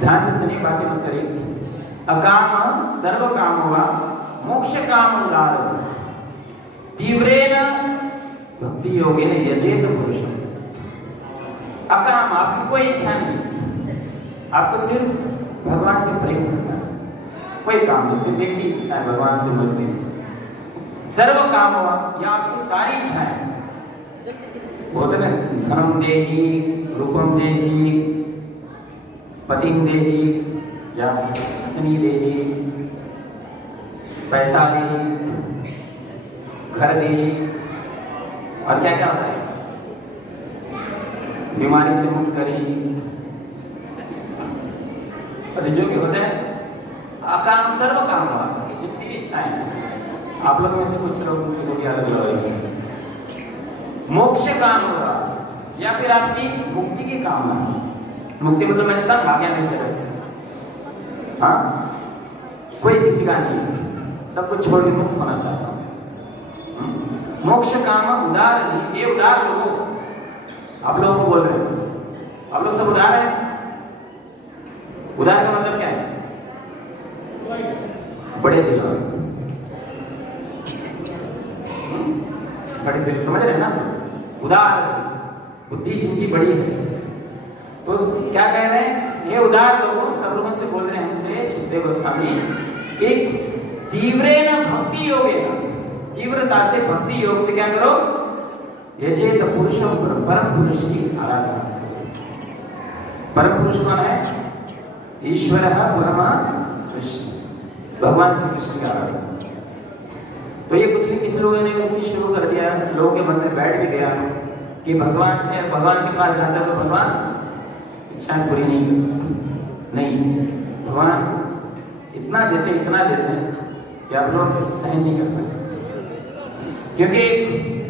ध्यान से सुनिए, बाकी मत करिए। अकामः सर्व कामो वा मोक्ष काम उदार तीव्रेण भक्ति योगेन यजेत पुरुषम्। अकाम, आपकी कोई इच्छा नहीं, आपको सिर्फ भगवान से प्रेम करना है, कोई काम नहीं, सिर्फ एक ही इच्छा है, भगवान से मिलने की। सर्व काम हुआ, या आपकी सारी इच्छाएं बोलते ना, धर्म देही, रूपम देही, पतिम देही, या पत्नी देही, पैसा देही, घर देही, और क्या क्या होता है, बीमारी से मुक्त करी, और जो भी होते हैं अकाम सर्व काम हुआ कि जितनी भी इच्छाएं, आप लोग में से कुछ लोगों की अलग अलग इच्छा। मोक्ष काम होगा, या फिर आपकी मुक्ति की कामना। मुक्ति मतलब मैं तब भाग्य नहीं शरीर से, हाँ कोई किसी का नहीं, सब कुछ छोड़ के मुक्त होना चाहता हूँ। मोक्ष काम उदार नहीं, ये उदार लोगों, आप लोगों को बोल रहे हैं, आप लोग सब उदार हैं। उदार का मतलब क्या है, बड़े दिल, बड़े दिल, समझ रहे हैं ना, उदार बुद्धि जिनकी बड़ी है। तो क्या कह रहे हैं, ये उदार लोगों, सब लोगों से बोल रहे हैं हमसे सुखदेव गोस्वामी कि तीव्रेण भक्ति योगेन, तीव्रता से भक्ति योग से क्या करो, यजेत पुरुषों परम पुरुष की आराधना। परम पुरुष कौन है? ईश्वर परम कृष्ण, भगवान श्री कृष्ण की आराधना। तो ये कुछ नहीं, किसी लोगों ने ऐसे शुरू कर दिया, लोगों के मन में बैठ भी गया कि भगवान से, भगवान के पास जाता है तो भगवान इच्छाएं पूरी नहीं करते। नहीं, भगवान इतना देते कि आप लोग सहन नहीं कर पाए। क्योंकि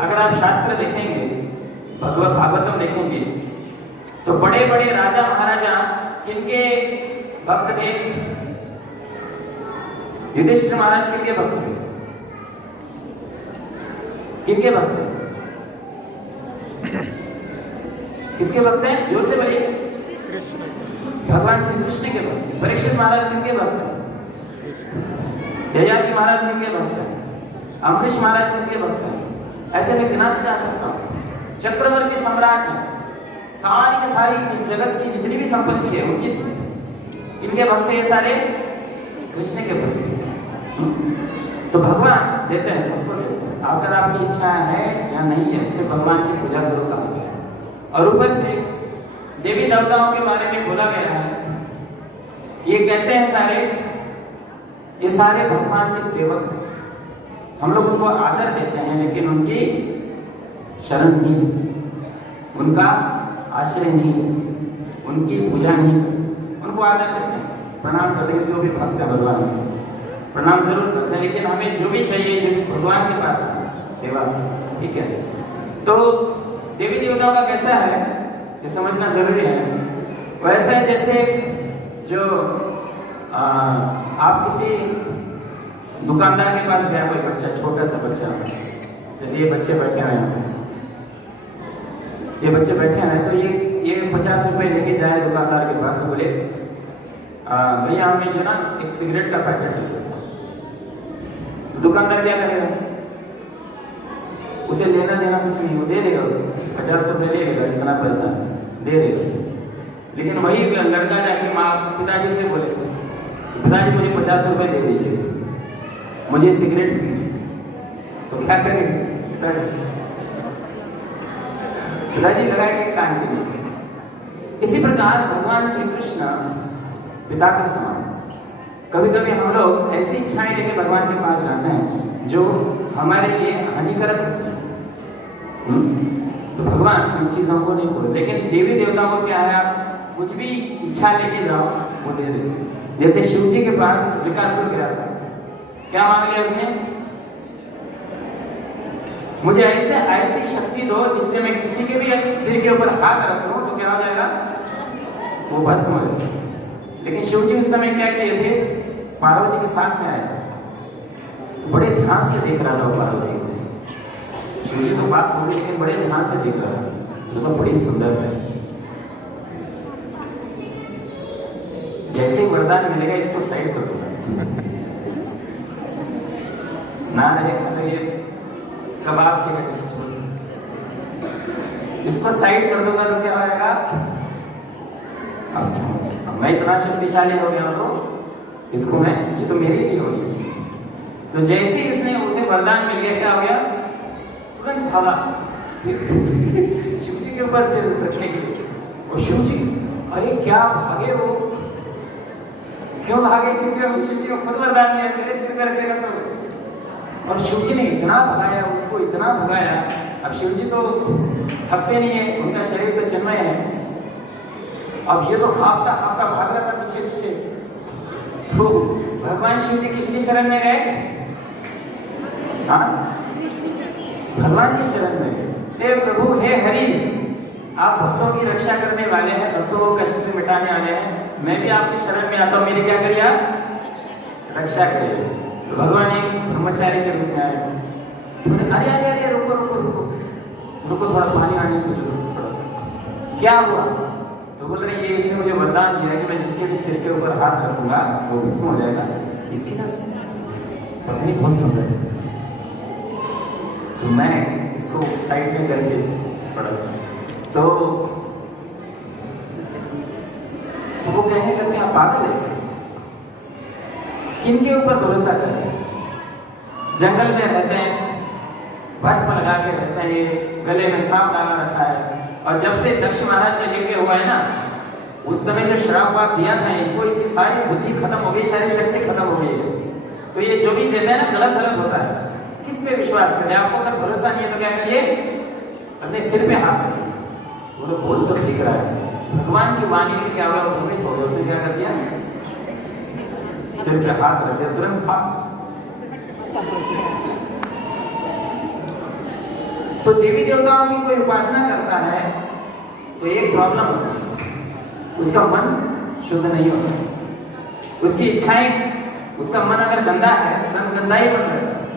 अगर आप शास्त्र देखेंगे, भागवतम देखेंगे, तो बड़े बड़े राजा महाराजा किनके भक्त थे? युधिष्ठिर महाराज किनके भक्त थे? किनके भक्त थे? किसके भक्त हैं? जोर से बोलिए। भगवान श्री कृष्ण के भक्त। परीक्षित महाराज किनके भक्त हैं? ययाति महाराज किनके भक्त हैं? अम्बरीश महाराज किनके भक्त हैं? ऐसे में गिनाते जा सकता हूं। चक्रवर्ती सम्राट हैं, सारी की सारी इस जगत की जितनी भी संपत्ति है उनकी थी। इनके भक्त हैं सारे, कृष्ण के भक्त हैं। तो भगवान देते हैं, सबको देते हैं। अगर आपकी इच्छा है या नहीं है, सिर्फ भगवान की पूजा करो काम है। और ऊपर से देवी देवताओं के बारे में बोला गया है, ये कैसे हैं सारे? ये सारे भगवान के सेवक हैं। हम लोग उनको आदर देते हैं, लेकिन उनकी शरण नहीं, उनका आश्रय नहीं, उनकी पूजा नहीं, उनको आदर देते हैं, प्रणाम करते हैं। जो भी भक्त है भगवान में प्रणाम जरूर करते हैं, लेकिन हमें जो भी चाहिए, जो भगवान के पास है, सेवा, ठीक है। तो देवी देवताओं का कैसा है ये समझना जरूरी है। वैसा है जैसे जो आप किसी दुकानदार के पास गया, कोई बच्चा, छोटा सा बच्चा, जैसे ये बच्चे बैठे हुए हैं, ये बच्चे बैठे हैं, तो ये 50 रुपए लेके जाए दुकानदार के पास, बोले भैया हमें जो ना एक सिगरेट का पैकेट दे। तो दुकानदार क्या करेगा? उसे लेना देना कुछ नहीं, वो दे देगा, उसे 50 रुपए ले लेगा, जितना पैसा दे देगा। लेकिन वही लड़का जाके माँ पिताजी से बोले, पिताजी मुझे 50 रुपए दे दीजिए, मुझे सिगरेट पीनी। तो क्या करेंगे पिताजी लगाएंगे कान के नीचे। इसी प्रकार भगवान श्री कृष्ण पिता के समान। कभी कभी हम लोग ऐसी इच्छाएं लेके भगवान के पास जाते हैं जो हमारे लिए हानिकारक होती है। तो भगवान इन चीजों को नहीं बोले, लेकिन देवी देवताओं को क्या है, आप कुछ भी इच्छा लेके जाओ वो दे देते। जैसे शिव जी के पास विकासुर गया था, क्या मांग लिया उसने? मुझे ऐसी शक्ति दो जिससे मैं किसी के भी सिर के ऊपर हाथ रख दूं तो क्या हो जाएगा? वो भस्म हो जाएगा। लेकिन शिव जी उस समय क्या किए थे? पार्वती के साथ में आए थे, बड़े ध्यान से देख रहा था वो पार्वती को। शिव जी तो बात हो गई, लेकिन बड़े ध्यान से देख रहा था, तो बड़ी सुंदर है। जैसे ही वरदान मिलेगा इसको साइड कर दूंगा ना रहे, तो ये कबाब की हड्डी इसको साइड कर दूंगा तो क्या होगा? अब मैं इतना शक्तिशाली हो गया तो इसको मैं, ये तो मेरे लिए होनी चाहिए। तो जैसे ही उसने उसे वरदान मिल गया, क्या हो गया? तुरंत भागा शिव जी के ऊपर से रखने के लिए। और शिव जी, अरे क्या भागे वो? क्यों भागे? क्योंकि शिव जी को खुद वरदान दिया, मेरे सिर पर रखेगा तो। और शिव जी ने इतना भगाया उसको, इतना भगाया। अब शिव जी तो थकते नहीं है, उनका शरीर तो चिन्मय है। अब ये तो हाफता हाफता भाग रहा था पीछे पीछे। तो भगवान शिव जी किसकी शरण में गए? हाँ, भगवान की शरण में गए। हे प्रभु, हे हरि, आप भक्तों की रक्षा करने वाले हैं, भक्तों को कष्ट से मिटाने वाले हैं, मैं भी आपकी शरण में आता हूँ, मेरी क्या करिए आप? रक्षा करिए। तो भगवान एक ब्रह्मचारी के रूप में आए। तो अरे अरे अरे रुको रुको रुको रुको, थोड़ा पानी आने पी लो थोड़ा सा। क्या हुआ? तो बोल रहे ये इसने मुझे वरदान दिया है कि मैं जिसके भी सिर के ऊपर हाथ रखूंगा वो भस्म हो जाएगा। इसकी ना पत्नी बहुत सुंदर है, तो मैं इसको साइड में करके थोड़ा सा, तो वो कहने लगते हैं आप पागल है, किनके ऊपर भरोसा कर रहे हैं? जंगल में रहते हैं, भस्म लगा के रहते हैं, गले में सांप डाला रखा है। और जब से दक्ष महाराज का यज्ञ हुआ है ना, उस समय जो श्राप वाप दिया था इनको, इनकी सारी बुद्धि खत्म हो गई, सारी शक्ति खत्म हो गई है। तो ये जो भी देता है ना, गलत सलत होता है। किस पे विश्वास करें? आपको अगर भरोसा नहीं है तो क्या करिए, अपने सिर पे हाथ रखिए। वो लोग बोल तो ठीक रहा है, भगवान की वाणी से क्या हुआ, भ्रमित हो गया। उसने क्या कर दिया, सिर पे हाथ रख दिया, तुरंत भाग। तो देवी देवताओं की कोई उपासना करता है तो एक प्रॉब्लम होती है, उसका मन शुद्ध नहीं होता, उसकी इच्छाएं, उसका मन अगर गंदा है तो गंदा ही बन रहता है।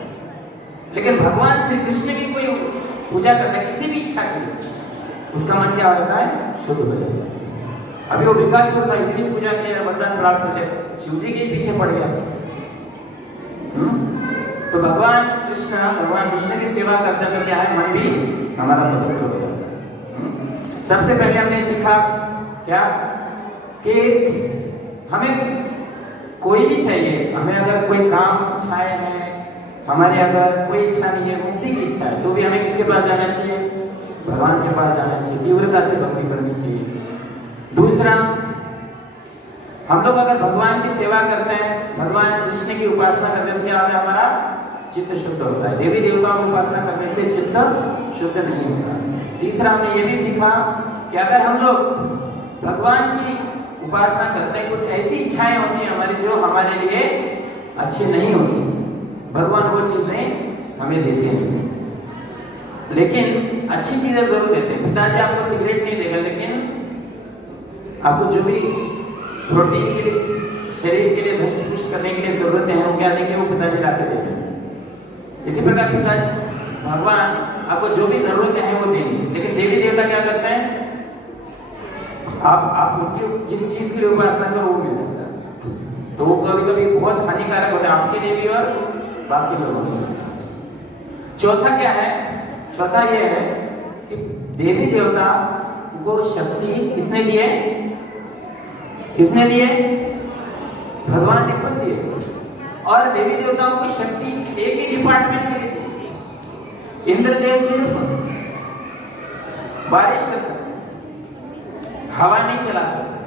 लेकिन भगवान श्री कृष्ण की कोई पूजा करता है किसी भी इच्छा के लिए, उसका मन क्या होता है, शुद्ध हो जाता है। अभी वो विकास होता है, इतनी पूजा किया, वरदान प्राप्त कर ले, शिव जी के पीछे पड़ गया। तो भगवान कृष्ण की सेवा करते तो क्या है, मन भी हमारा पवित्र हो जाता है। सबसे पहले हमने सीखा क्या, कि हमें कोई भी चाहिए, हमें अगर कोई काम इच्छाएं हैं, हमारे अगर कोई इच्छा नहीं है, मुक्ति की इच्छा है, तो भी हमें किसके पास जाना चाहिए, भगवान के पास जाना चाहिए, तीव्रता से भक्ति करनी चाहिए। दूसरा, हम लोग अगर भगवान की सेवा करते हैं, भगवान कृष्ण की उपासना करते हैं, तो क्या होता है, हमारा चित्त शुद्ध होता है। देवी देवताओं की उपासना करने से चित्त शुद्ध नहीं होता। तीसरा, हमने ये भी सीखा कि अगर हम लोग भगवान की उपासना करते हैं, कुछ ऐसी इच्छाएं होती हैं हमारी जो हमारे लिए अच्छी नहीं होती, भगवान वो चीजें हमें देते नहीं, लेकिन अच्छी चीजें जरूर देते हैं। पिताजी आपको सिगरेट नहीं देगा, लेकिन आपको जो भी प्रोटीन के लिए, शरीर के लिए धष्ट पुष्ट करने के लिए जरूरत है, वो क्या देंगे, वो पिताजी लाके देते हैं। इसी प्रकार पिताजी, भगवान आपको जो भी जरूरत है वो देंगे, लेकिन देवी देवता क्या करते हैं, आप उनकी जिस चीज के लिए उपासना करो वो मिल जाता है। तो वो कभी कभी बहुत हानिकारक होता है आपके लिए भी और बाकी लोगों के लिए। चौथा क्या है, चौथा ये है कि देवी देवता को शक्ति किसने दी है, किसने दी है, भगवान ने खुद दी है। और देवी देवताओं की शक्ति एक ही डिपार्टमेंट के लिए दी। इंद्रदेव सिर्फ बारिश कर सकते, हवा नहीं चला सकते,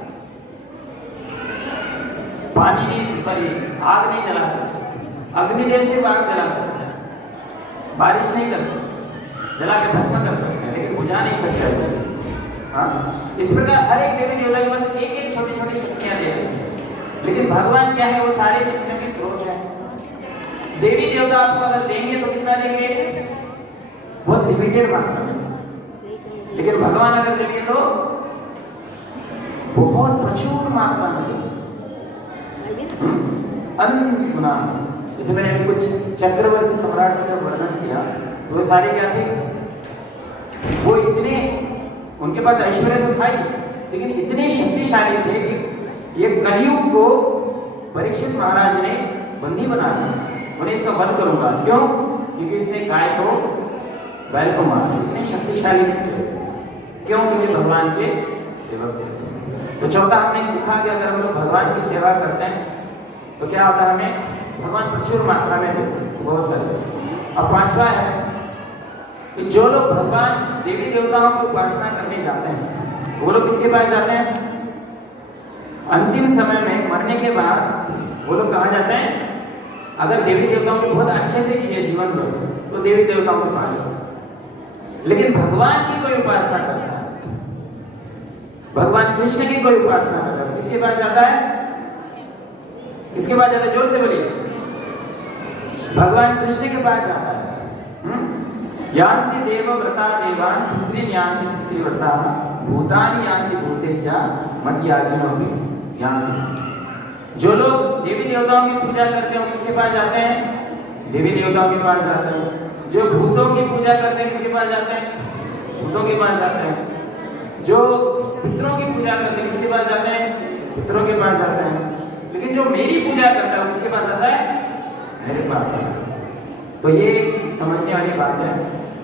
पानी नहीं, सॉरी आग नहीं जला सकते, अग्निदेव सिर्फ आग जला सकते, बारिश नहीं कर सकते, जला के भस्म कर सकते हैं, लेकिन बुझा नहीं सकते। हाँ, इस प्रकार हर एक देवी देवता के पास एक एक छोटी छोटी शक्तियां दे रहे हैं, लेकिन भगवान क्या है, वो सारी शक्तियों की स्रोत है। देवी देवता आपको अगर देंगे तो कितना देंगे, बहुत लिमिटेड मात्रा में, लेकिन भगवान अगर देंगे तो बहुत प्रचुर मात्रा में देंगे, अनंत गुना। जैसे मैंने अभी कुछ चक्रवर्ती सम्राट का वर्णन किया, तो वो सारे क्या थे, वो इतने, उनके पास ऐश्वर्य तो था ही, लेकिन इतने शक्तिशाली थे कि ये कलयुग को परीक्षित महाराज ने बंदी बना दिया। उन्हें इसका वध करूंगा आज, क्यों, क्योंकि इसने गाय को, बैल को मारा। इतने शक्तिशाली थे, क्यों, क्योंकि भगवान के सेवक थे। तो चौथा हमने सीखा कि अगर हम लोग भगवान की सेवा करते हैं तो क्या होता है, हमें भगवान प्रचुर मात्रा में देते, बहुत सारे। और पांचवा है कि जो लोग भगवान देवी देवताओं की उपासना करने जाते हैं, वो लोग किसके पास जाते हैं, अंतिम समय में मरने के बाद वो लोग कहाँ जाते हैं, अगर देवी देवताओं के बहुत अच्छे से किए जीवन में तो देवी देवताओं के पास जाते हैं। लेकिन भगवान की कोई उपासना करता है, भगवान कृष्ण की कोई उपासना करता है, किसके पास जाता है, किसके पास जाता है, जोर से बोलिए, भगवान कृष्ण के पास जाता है। यान्ति देवव्रता देवान् पुत्रीन् यान्ति पुत्रीव्रता भूतानि यान्ति भूतेजा मद्याजिनोऽपि यान्ति। जो लोग देवी देवताओं की पूजा करते हैं किसके पास जाते हैं, देवी देवताओं के पास जाते हैं। जो भूतों की पूजा करते हैं किसके पास जाते हैं, भूतों के पास जाते हैं। जो पितरों की पूजा करते हैं किसके पास जाते हैं, पितरों के पास जाते हैं। लेकिन जो मेरी पूजा करता है वो किसके पास आता है, मेरे पास आता है। तो ये समझने वाली बात है।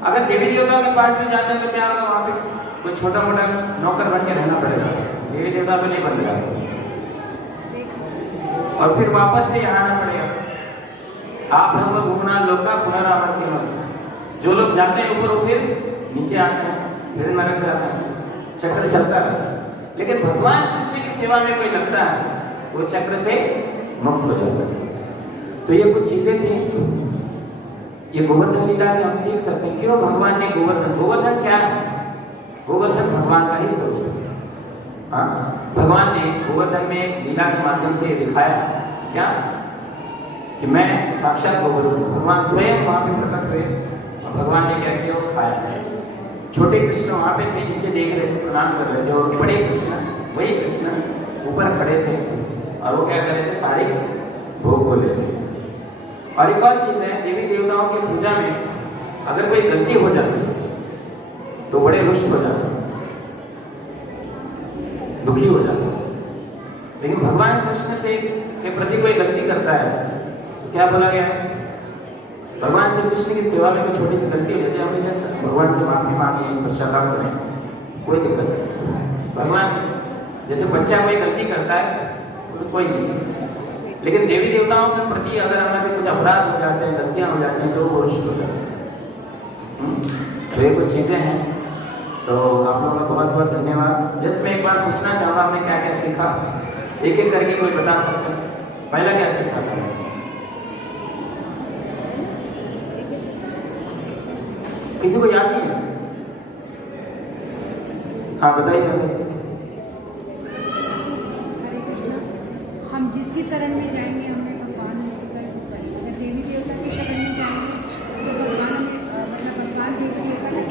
अगर देवी देवताओं के पास भी जाते हैं तो क्या होगा, वहाँ पे कोई छोटा मोटा नौकर बन के रहना पड़ेगा, देवी देवता तो नहीं बन रहा, और फिर वापस से यहाँ आना पड़ेगा। आप भूमना लोका पुनरावर्ति। जो लोग जाते हैं ऊपर वो फिर नीचे आते हैं, फिर नरक जाते हैं, चक्र चलता रहता है। लेकिन भगवान कृष्ण की सेवा में कोई लगता है, वो चक्र से मुक्त हो जाता है। तो ये कुछ चीजें थी, ये गोवर्धन लीला से हम सीख सकते हैं क्यों भगवान ने गोवर्धन क्या है? गोवर्धन भगवान का ही स्वरूप है। हाँ, भगवान ने गोवर्धन में लीला के माध्यम से दिखाया क्या कि मैं साक्षात गोवर्धन, भगवान स्वयं वहां पे प्रकट हुए और भगवान ने क्या किया? वो खाया। छोटे कृष्ण वहां पे थे, नीचे देख रहे थे, प्रणाम कर रहे थे, और बड़े कृष्ण, वही कृष्ण ऊपर खड़े थे और वो क्या कर रहे थे? सारे भोग को ले रहे थे। और एक और चीज है, देवी देवताओं की पूजा में अगर कोई गलती हो जाती है तो बड़े रुष्ट हो जाते हैं, दुखी हो जाते हैं। लेकिन भगवान कृष्ण से के प्रति कोई गलती करता है तो क्या बोला गया? भगवान श्री कृष्ण की सेवा में कोई छोटी सी गलती हो जाती है, हमें जैसे भगवान से माफी मांगिए, पश्चाताप करें, कोई दिक्कत नहीं। भगवान जैसे बच्चा कोई गलती करता है तो कोई नहीं, लेकिन देवी देवताओं के प्रति अगर हमारे कुछ अपराध हो जाते हैं, गलतियां हो जाती हैं, तो वो रुष्ट हो जाते हैं। तो ये कुछ चीजें हैं। तो आप लोगों का बहुत बहुत धन्यवाद। जस्ट मैं एक बार पूछना चाहूँगा, आपने क्या क्या सीखा? एक एक करके कोई बता सकता है? पहला क्या सीखा था? किसी को याद नहीं है? हाँ बताइए बताइए। हम जिसकी शरण में जाएंगे हमें भगवान अगर देवी देवता की शरण में जाएंगे तो भगवान हमें मतलब भगवान देवी देवता का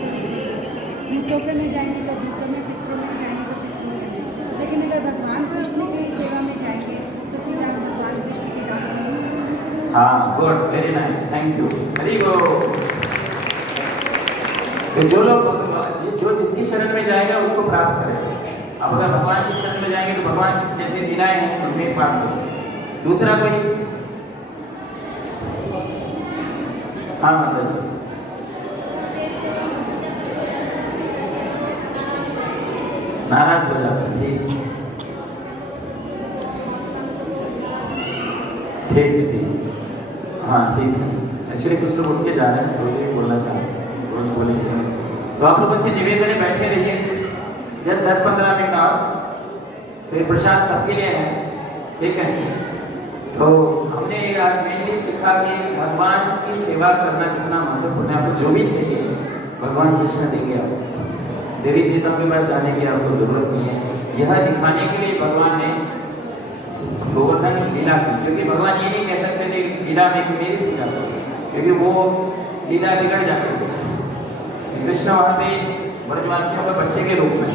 भूतों में जाएंगे तो भूतों में, पितरों में जाएंगे तो पितरों में। लेकिन अगर भगवान कृष्ण की सेवा में जाएंगे तो सीधा भगवान कृष्ण की दान करेंगे। हाँ, good, very nice, thank you, very good. तो जो लोग जो जिसकी शरण में जाएगा उसको प्राप्त करेगा। अब अगर भगवान की शरण में जाएंगे तो भगवान जैसे लीलाएं हैं उनमें पाठ कर सकते। दूसरा कोई? हाँ माता जी। नाराज हो जाता है, ठीक ठीक है, ठीक। हाँ ठीक है। एक्चुअली कुछ लोग उठ के जा रहे हैं, रोज ही बोलना चाहते हैं, रोज बोलेंगे। तो आप लोगों से निवेदन है, बैठे रहिए जस्ट 10-15 मिनट और, फिर प्रसाद सबके लिए है, ठीक है। तो हमने आज मेनली सीखा कि भगवान की सेवा करना कितना महत्वपूर्ण है। आपको जो भी चाहिए भगवान कृष्ण देंगे आपको, देवी देवताओं के पास जाने की आपको जरूरत नहीं है। यह दिखाने के लिए भगवान ने गोवर्धन लीला की, क्योंकि भगवान ये नहीं कह सकते कि लीला में कि मेरी पूजा करो, क्योंकि वो लीला बिगड़ जाती है। कृष्ण वहाँ पे ब्रजवासियों के बच्चे के रूप में,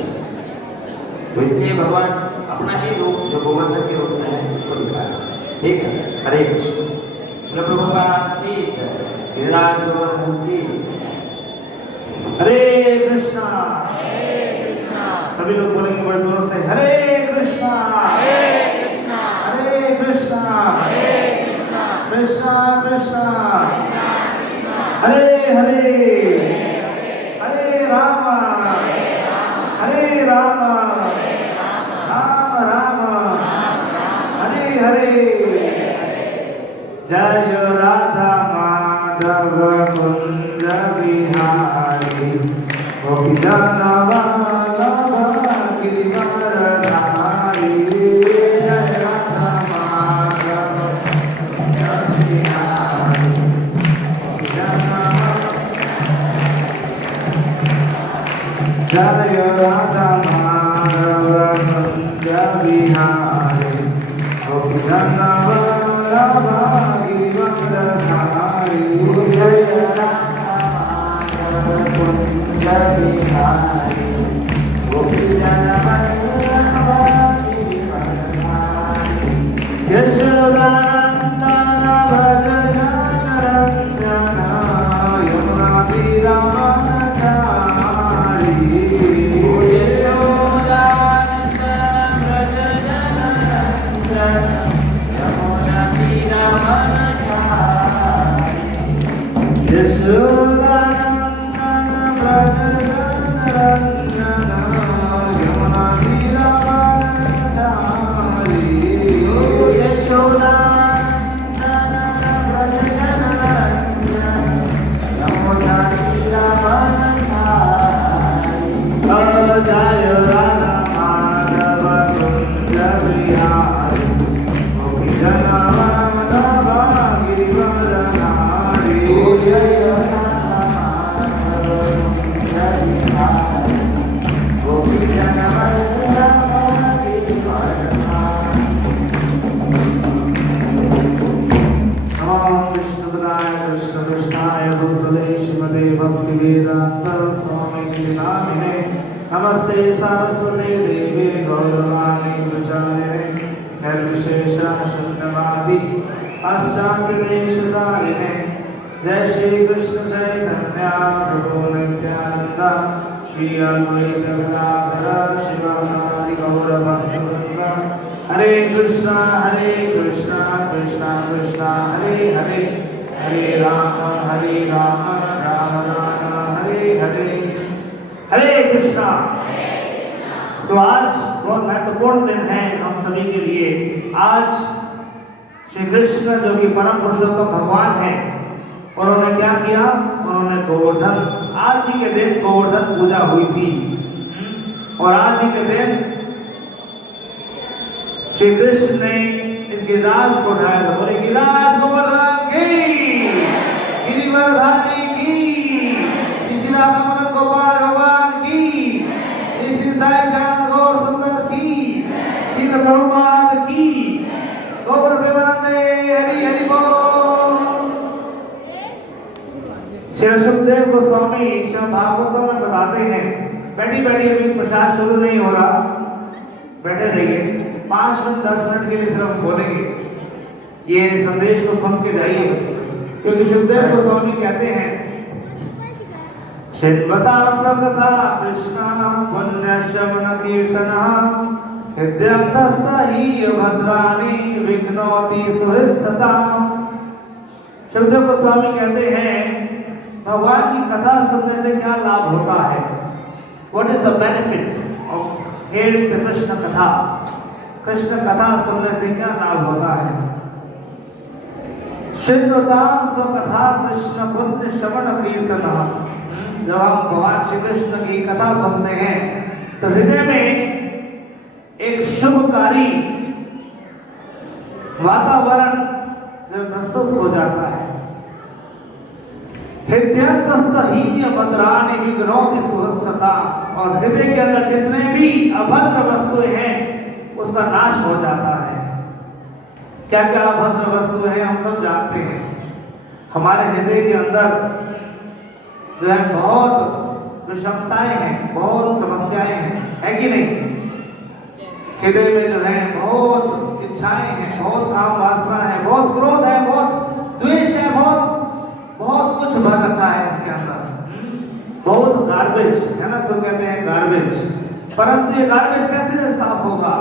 तो इसलिए भगवान अपना ही रूप जो गोवर्धन के रूप में है उसको दिखाया, ठीक है। हरे कृष्ण। श्री प्रभुपाद की जय, गिरिराज गोवर्धन की जय। हरे कृष्णा, सभी लोग बोलेंगे बड़े जोर से, हरे कृष्णा, हरे कृष्णा, हरे कृष्णा, हरे कृष्णा, कृष्णा कृष्णा, हरे हरे, हरे राम, हरे राम, राम राम, हरे हरे। जय राधा माधव कुंज बिहारी, गोपी जन वल्लभ गिरिवरधारी। जय राधा माधव कुंज बिहारी, गोपी जन, जय राधा माधव कुंज बिहारी, गोपी जन वल्लभ गिरिवरधारी। जय नमस्ते सारस्वते देवे गौरवाणी प्रचारिणे निर्विशेष शून्यवादी अष्टांगदेशधारिणे जय श्री कृष्ण चैतन्य प्रभु नित्यानंद श्री अद्वैत गदाधर शिवासादि गौर भक्तवृंद हरे कृष्णा कृष्णा कृष्णा हरे हरे हरे राम राम राम हरे हरे हरे कृष्णा। तो आज बहुत महत्वपूर्ण दिन है हम सभी के लिए। आज श्री कृष्ण जो कि परम पुरुषोत्तम भगवान हैं, उन्होंने क्या किया? उन्होंने गोवर्धन, आज ही के दिन गोवर्धन पूजा हुई थी और आज ही के दिन श्री कृष्ण ने इस गिरिराज को उठाया था। बोले गिरिराज गोवर्धन की, गिरिवर्धनी की, श्री राधा मदन गोपाल भगवान की, श्री दाईचांद गौर सुंदर की, श्री प्रभुपाद की, गौर प्रेमानंदे हरि हरि बोल। श्री सुखदेव गोस्वामी श्रीमद् भागवतों में बताते हैं, बैठी बैठी अभी प्रसाद शुरू नहीं हो रहा, बैठे रहिए, 5 मिनट 10 मिनट के लिए सिर्फ बोलेंगे, ये संदेश को सुन के जाइए, क्योंकि सुखदेव गोस्वामी कहते हैं शिवतां सकथा कृष्णा पुण्य श्रवण कीर्तना हृदयंतस्थ ही भद्राणि विघ्नोति सुहृद सदा। सुखदेव गोस्वामी कहते हैं भगवान की कथा सुनने से क्या लाभ होता है? What is the benefit of hearing the Krishna कथा? कृष्ण कथा सुनने से क्या लाभ होता है? श्रृण्वतां स्वकथा कृष्ण पुण्य श्रवण कीर्तना। जब हम भगवान श्री कृष्ण की कथा सुनते हैं तो हृदय में एक शुभकारी वातावरण जो प्रस्तुत हो जाता है। हृदयंतस्थ ही भद्राणि विघ्नोति सुहृद सदा, और हृदय के अंदर जितने भी अभद्र वस्तुएं हैं उसका नाश हो जाता है। क्या क्या अभद्र वस्तुएं हैं हम सब जानते हैं। हमारे हृदय के अंदर जो है बहुत विषमताएं हैं, बहुत समस्याएं हैं, है कि नहीं? हृदय में जो है बहुत इच्छाएं हैं, बहुत काम वासना है, बहुत क्रोध है, बहुत द्वेष है, बहुत कुछ भर रखा है इसके अंदर, बहुत गार्बेज है ना, सब कहते हैं गार्बेज। परंतु ये गार्बेज कैसे साफ होगा?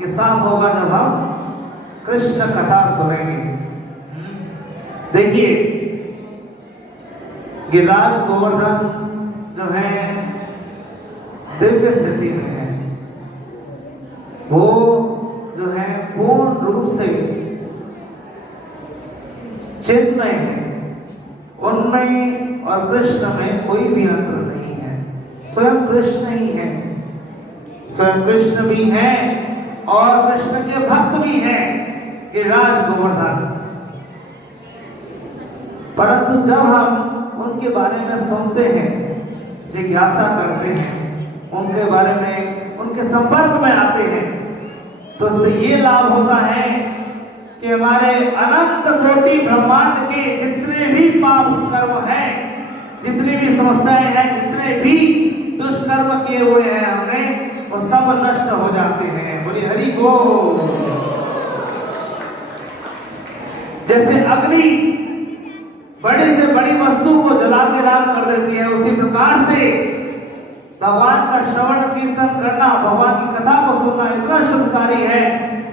ये साफ होगा जब हम कृष्ण कथा सुनेंगे। देखिए गिरिराज गोवर्धन जो है दिव्य स्थिति में है, वो जो है पूर्ण रूप से चिन्मय है, उनमें और कृष्ण में कोई भी अंतर नहीं है। स्वयं कृष्ण ही है, स्वयं कृष्ण भी है और कृष्ण के भक्त भी हैं गिरिराज गोवर्धन। परंतु जब हम उनके बारे में सुनते हैं, जिज्ञासा करते हैं, उनके बारे में उनके संपर्क में आते हैं, तो उससे ये लाभ होता है कि हमारे अनंत कोटि ब्रह्मांड के जितने भी पाप कर्म हैं, जितनी भी समस्याएं हैं, जितने भी दुष्कर्म किए हुए हैं हमने, वो सब नष्ट हो जाते हैं। बोलिए हरि बोल। जैसे अग्नि बड़ी से बड़ी वस्तु को जला के राख कर देती है, उसी प्रकार से भगवान का श्रवण कीर्तन करना, भगवान की कथा को सुनना इतना शुभकारी है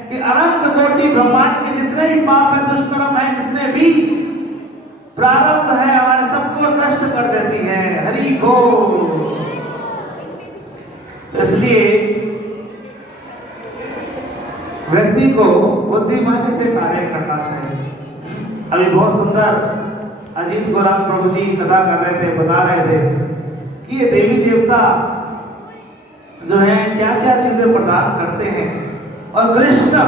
कि अनंत कोटि ब्रह्मांड के जितने ही पाप है, दुष्कर्म है, जितने भी प्रारब्ध है, हमारे सबको नष्ट कर देती है। हरि बोल। इसलिए व्यक्ति को बुद्धिमानी से कार्य करना चाहिए। अभी बहुत सुंदर अजीत गोराम प्रभु जी कथा कर रहे थे, बता रहे थे कि ये देवी देवता जो है क्या क्या चीजें प्रदान करते हैं और कृष्ण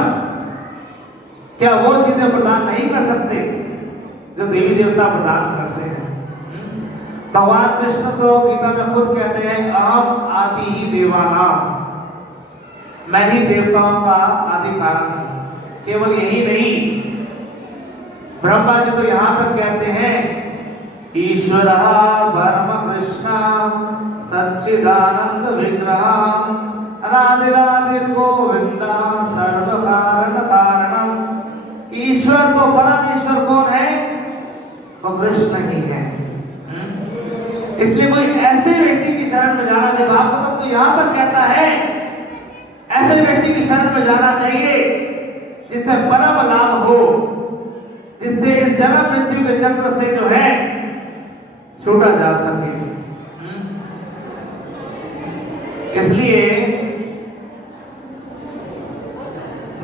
क्या वो चीजें प्रदान नहीं कर सकते जो देवी देवता प्रदान करते हैं। भगवान कृष्ण तो गीता में खुद कहते हैं अहम आदि ही देवानाम, मैं ही देवताओं का आदि कारण हूं। केवल यही नहीं, ब्रह्मा जी तो यहां तक कहते हैं ईश्वरः परमकृष्ण सच्चिदानंद विग्रह अनादिरादिर्गोविंद सर्वकारण कारणम। ईश्वर तो परम ईश्वर कौन है? वो कृष्ण ही है। इसलिए कोई ऐसे व्यक्ति की शरण में जाना चाहिए। भागवतम तो यहां तक कहता है ऐसे व्यक्ति की शरण में जाना चाहिए जिससे परम लाभ हो, जिससे इस जन्म मृत्यु के चक्र से जो है छूटा जा सके। इसलिए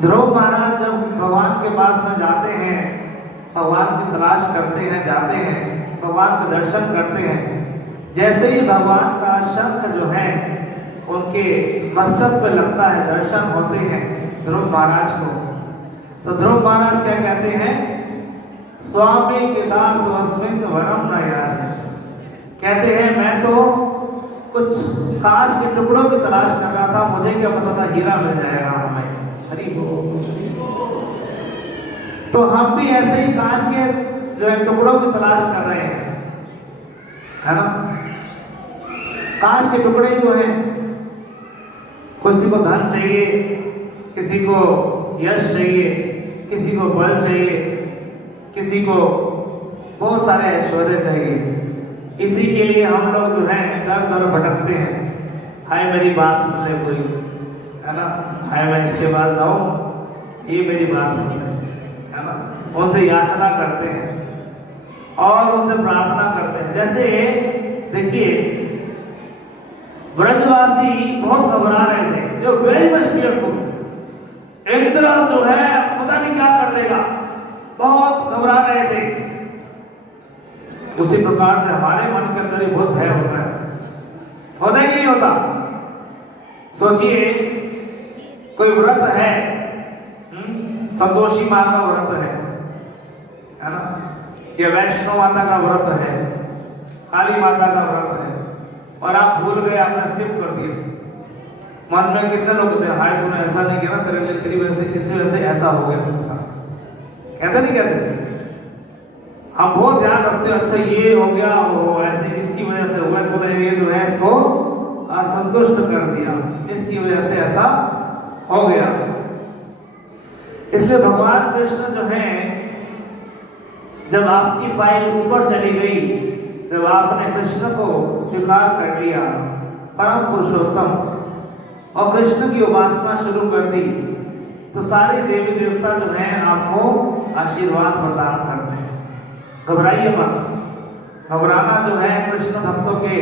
ध्रुव महाराज जब भगवान के पास में जाते हैं, भगवान की तलाश करते हैं, जाते हैं, भगवान के दर्शन करते हैं, जैसे ही भगवान का शंख जो है उनके मस्तक पे लगता है, दर्शन होते हैं ध्रुव महाराज को, तो ध्रुव महाराज क्या कहते हैं? स्वामी केदार तो अस्मिन वरम न याच। कहते हैं मैं तो कुछ कांच के टुकड़ों की तलाश कर रहा था, मुझे क्या पता था हीरा मिल जाएगा हमें। हरि बोल। तो हम भी ऐसे ही कांच के जो है टुकड़ों की तलाश कर रहे हैं, है ना? कांच के टुकड़े जो हैं, किसी को धन चाहिए, किसी को यश चाहिए, किसी को बल चाहिए, किसी को बहुत सारे ऐश्वर्य चाहिए। इसी के लिए हम लोग जो है दर दर भटकते हैं। हाय मेरी बात सुन ले कोई, है ना? हाय मैं इसके पास जाऊं, ये मेरी बात सुन ले, है ना? उनसे याचना करते हैं और उनसे प्रार्थना करते हैं। जैसे देखिए ब्रजवासी बहुत घबरा रहे थे, जो वेरी मच फियरफुल। इंद्र जो है पता नहीं क्या कर देगा, बहुत घबरा रहे थे। उसी प्रकार से हमारे मन के अंदर ही बहुत भय होता है कि नहीं होता? सोचिए कोई व्रत है, संतोषी माँ का व्रत है ना? या वैष्णो माता का व्रत है, काली माता का व्रत है, और आप भूल गए, आपने स्किप कर दिया। मन में कितने लोग कहते हैं हाय तूने ऐसा नहीं किया ना, तेरी वजह से, इस वजह से ऐसा हो गया तेरे साथ। कहते नहीं कहते? हम बहुत ध्यान रखते हैं, अच्छा ये हो गया, वो ऐसे इसकी वजह से हुआ, तूने ये जो है इसको असंतुष्ट कर दिया, इसकी वजह से ऐसा हो गया। इसलिए भगवान कृष्ण जो है, जब आपकी फाइल ऊपर चली गई, जब आपने कृष्ण को स्वीकार कर लिया परम पुरुषोत्तम और कृष्ण की उपासना शुरू कर दी, तो सारे देवी देवता जो हैं आपको आशीर्वाद प्रदान करते हैं। घबराइए मत। घबराना जो है कृष्ण भक्तों के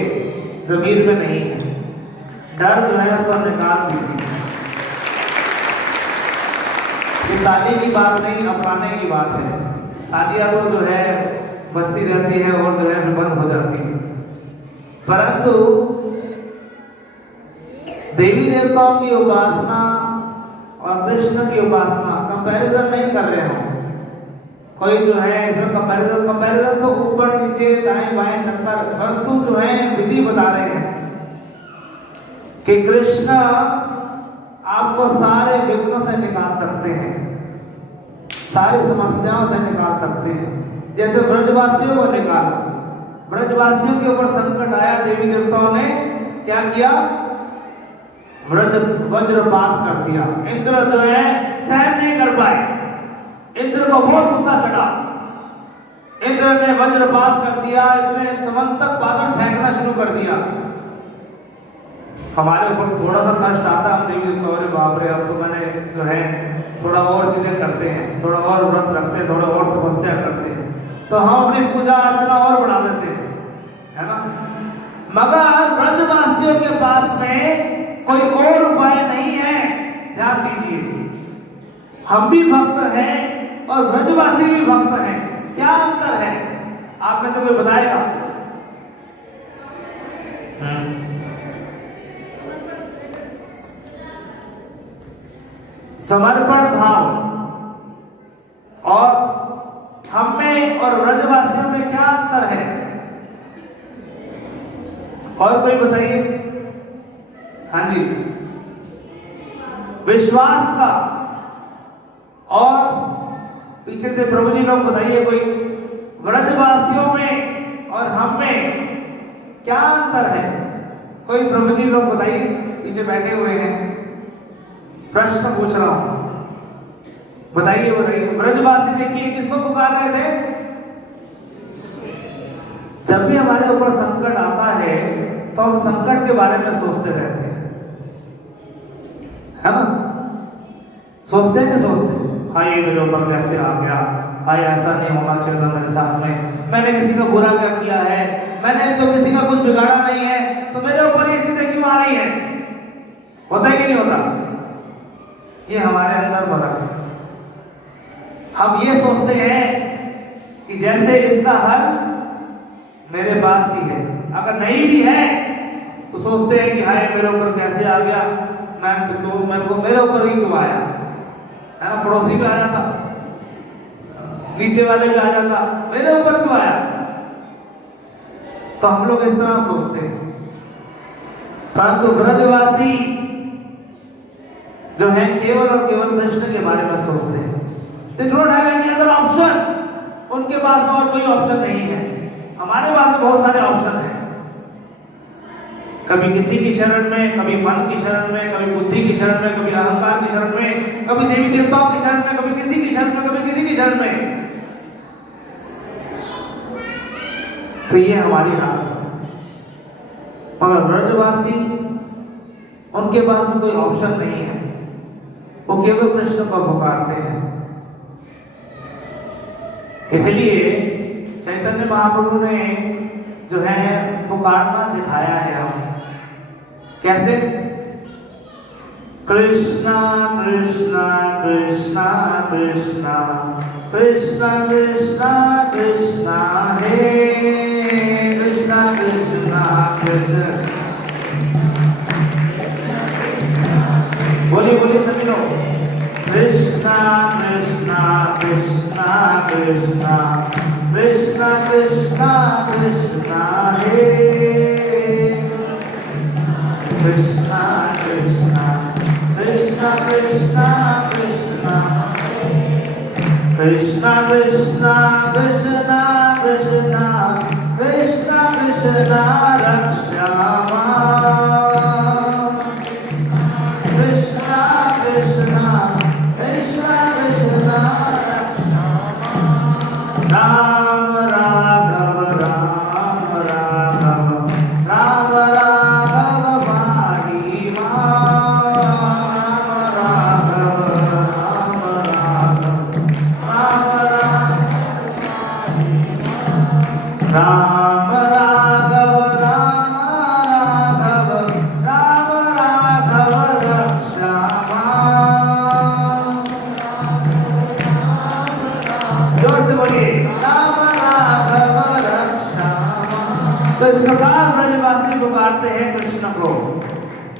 जमीर में नहीं है। डर जो है उसको निकाल दीजिए। ये ताली की बात नहीं, अपनाने की बात है। तालियां तो जो है बजती रहती है और जो है बंद हो जाती है, परंतु देवी देवताओं की उपासना और कृष्ण की उपासना कंपैरिजन नहीं कर रहे हो। कोई जो है इसमें कंपैरिजन तो ऊपर नीचे दाएं बाएं चक्कर, परंतु जो है विधि बता रहे हैं कि कृष्ण आपको सारे विघ्नों से निकाल सकते हैं, सारी समस्याओं से निकाल सकते हैं। जैसे ब्रजवासियों को निकाला, ब्रजवासियों के ऊपर संकट आया, देवी देवताओं ने क्या किया? वज्रपात कर दिया। इंद्र जो है सहन नहीं कर पाए, इंद्र को बहुत गुस्सा चढ़ा, इंद्र ने वज्रपात कर दिया, इतने समंतक बादल फेंकना शुरू कर दिया। हमारे ऊपर थोड़ा सा कष्ट आता है, हम देवी देवता अरे बाप रे, अब तो मैंने जो है थोड़ा और चीजें करते हैं, थोड़ा और व्रत रखते हैं, थोड़ा और तपस्या करते हैं, तो हम अपनी पूजा अर्चना और बढ़ा देते हैं, है ना? मगर ब्रजवासियों के पास में कोई और उपाय नहीं है। ध्यान दीजिए, हम भी भक्त हैं और ब्रजवासी भी भक्त हैं। क्या अंतर है? आप में से कोई बताएगा? समर्पण भाव और हम में और ब्रजवासियों में क्या अंतर है? और कोई बताइए? हाँ जी, विश्वास का। और पीछे से प्रभु जी लोग बताइए कोई ब्रजवासियों में और हम में क्या अंतर है? कोई प्रभु जी लोग बताइए, पीछे बैठे हुए हैं, प्रश्न पूछ रहा हूं, बताइए बताइए। ब्रजवासी देखिए किसको पुकार रहे थे? जब भी हमारे ऊपर संकट आता है तो हम संकट के बारे में सोचते रहते हैं, है ना? सोचते हैं कि सोचते हैं, हाय ये मेरे ऊपर कैसे आ गया, हाय ऐसा नहीं होना चाहिए था मेरे साथ में, मैंने किसी को बुरा क्या किया है, मैंने तो किसी का कुछ बिगाड़ा नहीं है, तो मेरे ऊपर ये चीजें क्यों आ रही है? होता है कि नहीं होता? ये हमारे अंदर फर्क है। हम ये सोचते हैं कि जैसे इसका हल मेरे पास ही है, अगर नहीं भी है तो सोचते हैं कि हाय मेरे ऊपर कैसे आ गया, मेरे ऊपर ही क्यों आया, है ना? पड़ोसी भी आ जाता, नीचे वाले भी आ जाता, मेरे ऊपर क्यों आया? तो हम लोग इस तरह सोचते हैं। परंतु ब्रजवासी जो है केवल और केवल कृष्ण के बारे में सोचते हैं। They don't have any other option. उनके पास और कोई ऑप्शन नहीं है। हमारे पास बहुत सारे ऑप्शन हैं, कभी किसी की शरण में, कभी मन की शरण में, कभी बुद्धि की शरण में, कभी अहंकार की शरण में, कभी देवी देवताओं की शरण में, कभी किसी की शरण में, कभी किसी की शरण में। तो ये हमारी हालत है। मगर ब्रजवासी, उनके पास में कोई ऑप्शन नहीं है, वो केवल कृष्ण को पुकारते हैं। इसलिए चैतन्य महाप्रभु ने जो है पुकारना सिखाया है हमें। कैसे? कृष्णा कृष्णा कृष्णा कृष्णा कृष्णा कृष्णा कृष्णा हे कृष्णा कृष्णा कृष्ण। बोलिए बोलिए सभी लोग, कृष्णा कृष्णा कृष्णा कृष्णा कृष्णा कृष्णा कृष्णा हे कृष्णा कृष्णा कृष्णा कृष्णा कृष्णा कृष्णा कृष्णा कृष्णा कृष्णा कृष्णा कृष्णा रक्षामा कृष्णा कृष्णा कृष्णा कृष्णा रक्षामा। राम राघव राम राघव राम राघव माही राम राघव राम राघव राम राम राघव राम राघव राम राघव रक्षामा। जोर से बोलिए, राम राघव रक्षामा। तो इस प्रकार ब्रजवासी पुकारते हैं कृष्ण को,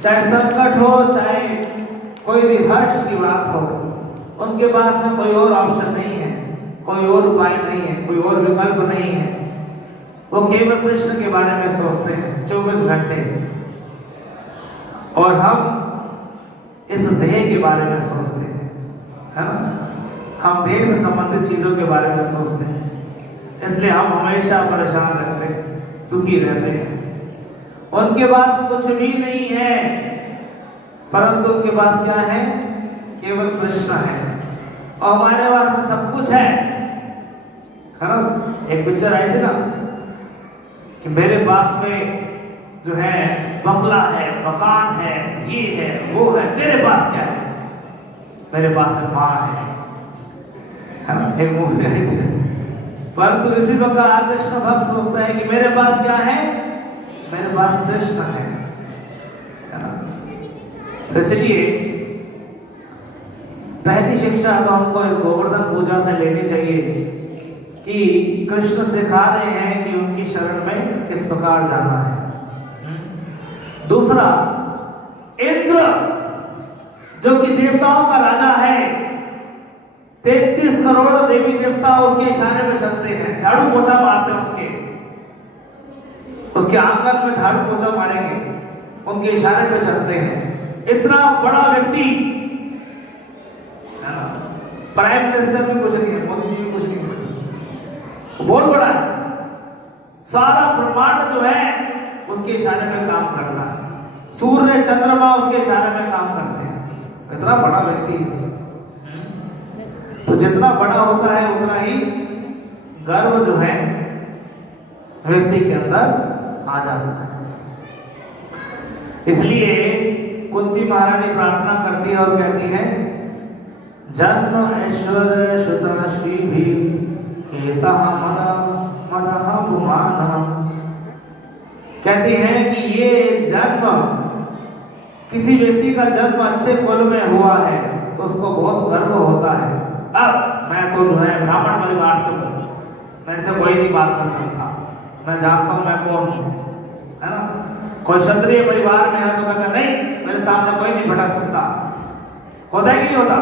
चाहे संकट हो, चाहे कोई भी हर्ष की बात हो, उनके पास में कोई और ऑप्शन नहीं है, कोई और उपाय नहीं है, कोई और विकल्प नहीं है। वो केवल कृष्ण के बारे में सोचते हैं 24 घंटे। और हम इस देह के बारे में सोचते हैं, है ना? हम देह से संबंधित चीजों के बारे में सोचते हैं, इसलिए हम हमेशा परेशान रहते हैं, दुखी रहते हैं। उनके पास कुछ भी नहीं है, परंतु उनके पास क्या है? केवल कृष्ण है। और हमारे पास में सब कुछ है ना? एक पिक्चर आई थी ना कि मेरे पास में जो है बंगला है, मकान है, ये है, वो है, तेरे पास क्या है? मेरे पास माँ है ना? एक मूवी आई थी। परंतु इसी प्रकार कृष्ण भक्त सोचता है कि मेरे पास क्या है? मेरे पास कृष्ण है ना? तो इसलिए पहली शिक्षा तो हमको इस गोवर्धन पूजा से लेनी चाहिए कि कृष्ण सिखा रहे हैं कि उनकी शरण में किस प्रकार जाना है। दूसरा, इंद्र जो कि देवताओं का राजा है, 33 करोड़ देवी देवता उसके इशारे में चलते हैं, झाड़ू पोछा मारते हैं, उसके आंगन में झाड़ू पोछा मारेंगे, उनके इशारे पे चलते हैं। इतना बड़ा व्यक्ति, प्राइम मिनिस्टर भी कुछ नहीं है, मोदी जी भी कुछ नहीं है, बहुत बड़ा है, सारा ब्रह्मांड जो है उसके इशारे में काम करता है, सूर्य चंद्रमा उसके इशारे में काम करते हैं। इतना बड़ा व्यक्ति है, तो जितना बड़ा होता है उतना ही गर्व जो है व्यक्ति के अंदर आ जाता है। इसलिए कुंती महारानी प्रार्थना करती है और कहती है, जन्म ऐश्वर्य श्रुतन श्री भी कहती हैं कि ये जन्म, किसी व्यक्ति का जन्म अच्छे कुल में हुआ है तो उसको बहुत गर्व होता है। अब मैं तो जो है ब्राह्मण परिवार से हूँ, मेरे से कोई नहीं बात कर सकता, मैं जानता हूँ मैं कौन हूँ, है ना। कोई क्षत्रिय परिवार में है तो कहता नहीं, मेरे सामने कोई नहीं भटक सकता। होता है कि नहीं होता?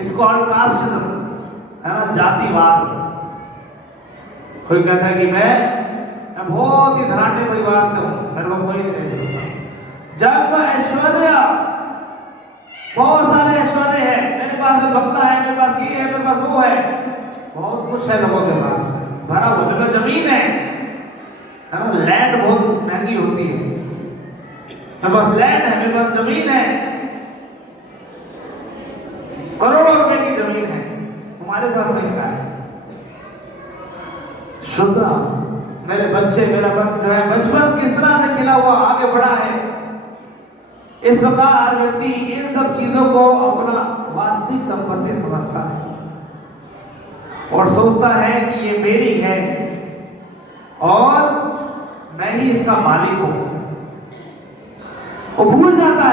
इसको कास्टिज्म, है ना, जातिवाद। कोई कहता है कि मैं बहुत ही धनाढ्य परिवार से हूं, मेरे को कोई नहीं रह सकता। जब ऐश्वर्य, बहुत सारे ऐश्वर्य है, मेरे पास बंगला है, मेरे पास ये है, मेरे पास वो है, बहुत कुछ है लोगों के पास भरा हुआ, मेरे पास जमीन है ना, लैंड बहुत महंगी होती है, मेरे पास लैंड है, मेरे पास जमीन है, करोड़ों रुपए की जमीन है, हमारे पास में क्या है? शुद्ध मेरे बच्चे, मेरा जो है बचपन किस तरह से खिला हुआ आगे बढ़ा है। इस प्रकार व्यक्ति इन सब चीजों को अपना वास्तविक संपत्ति समझता है और सोचता है कि ये मेरी है और मैं ही इसका मालिक हूं। वो भूल जाता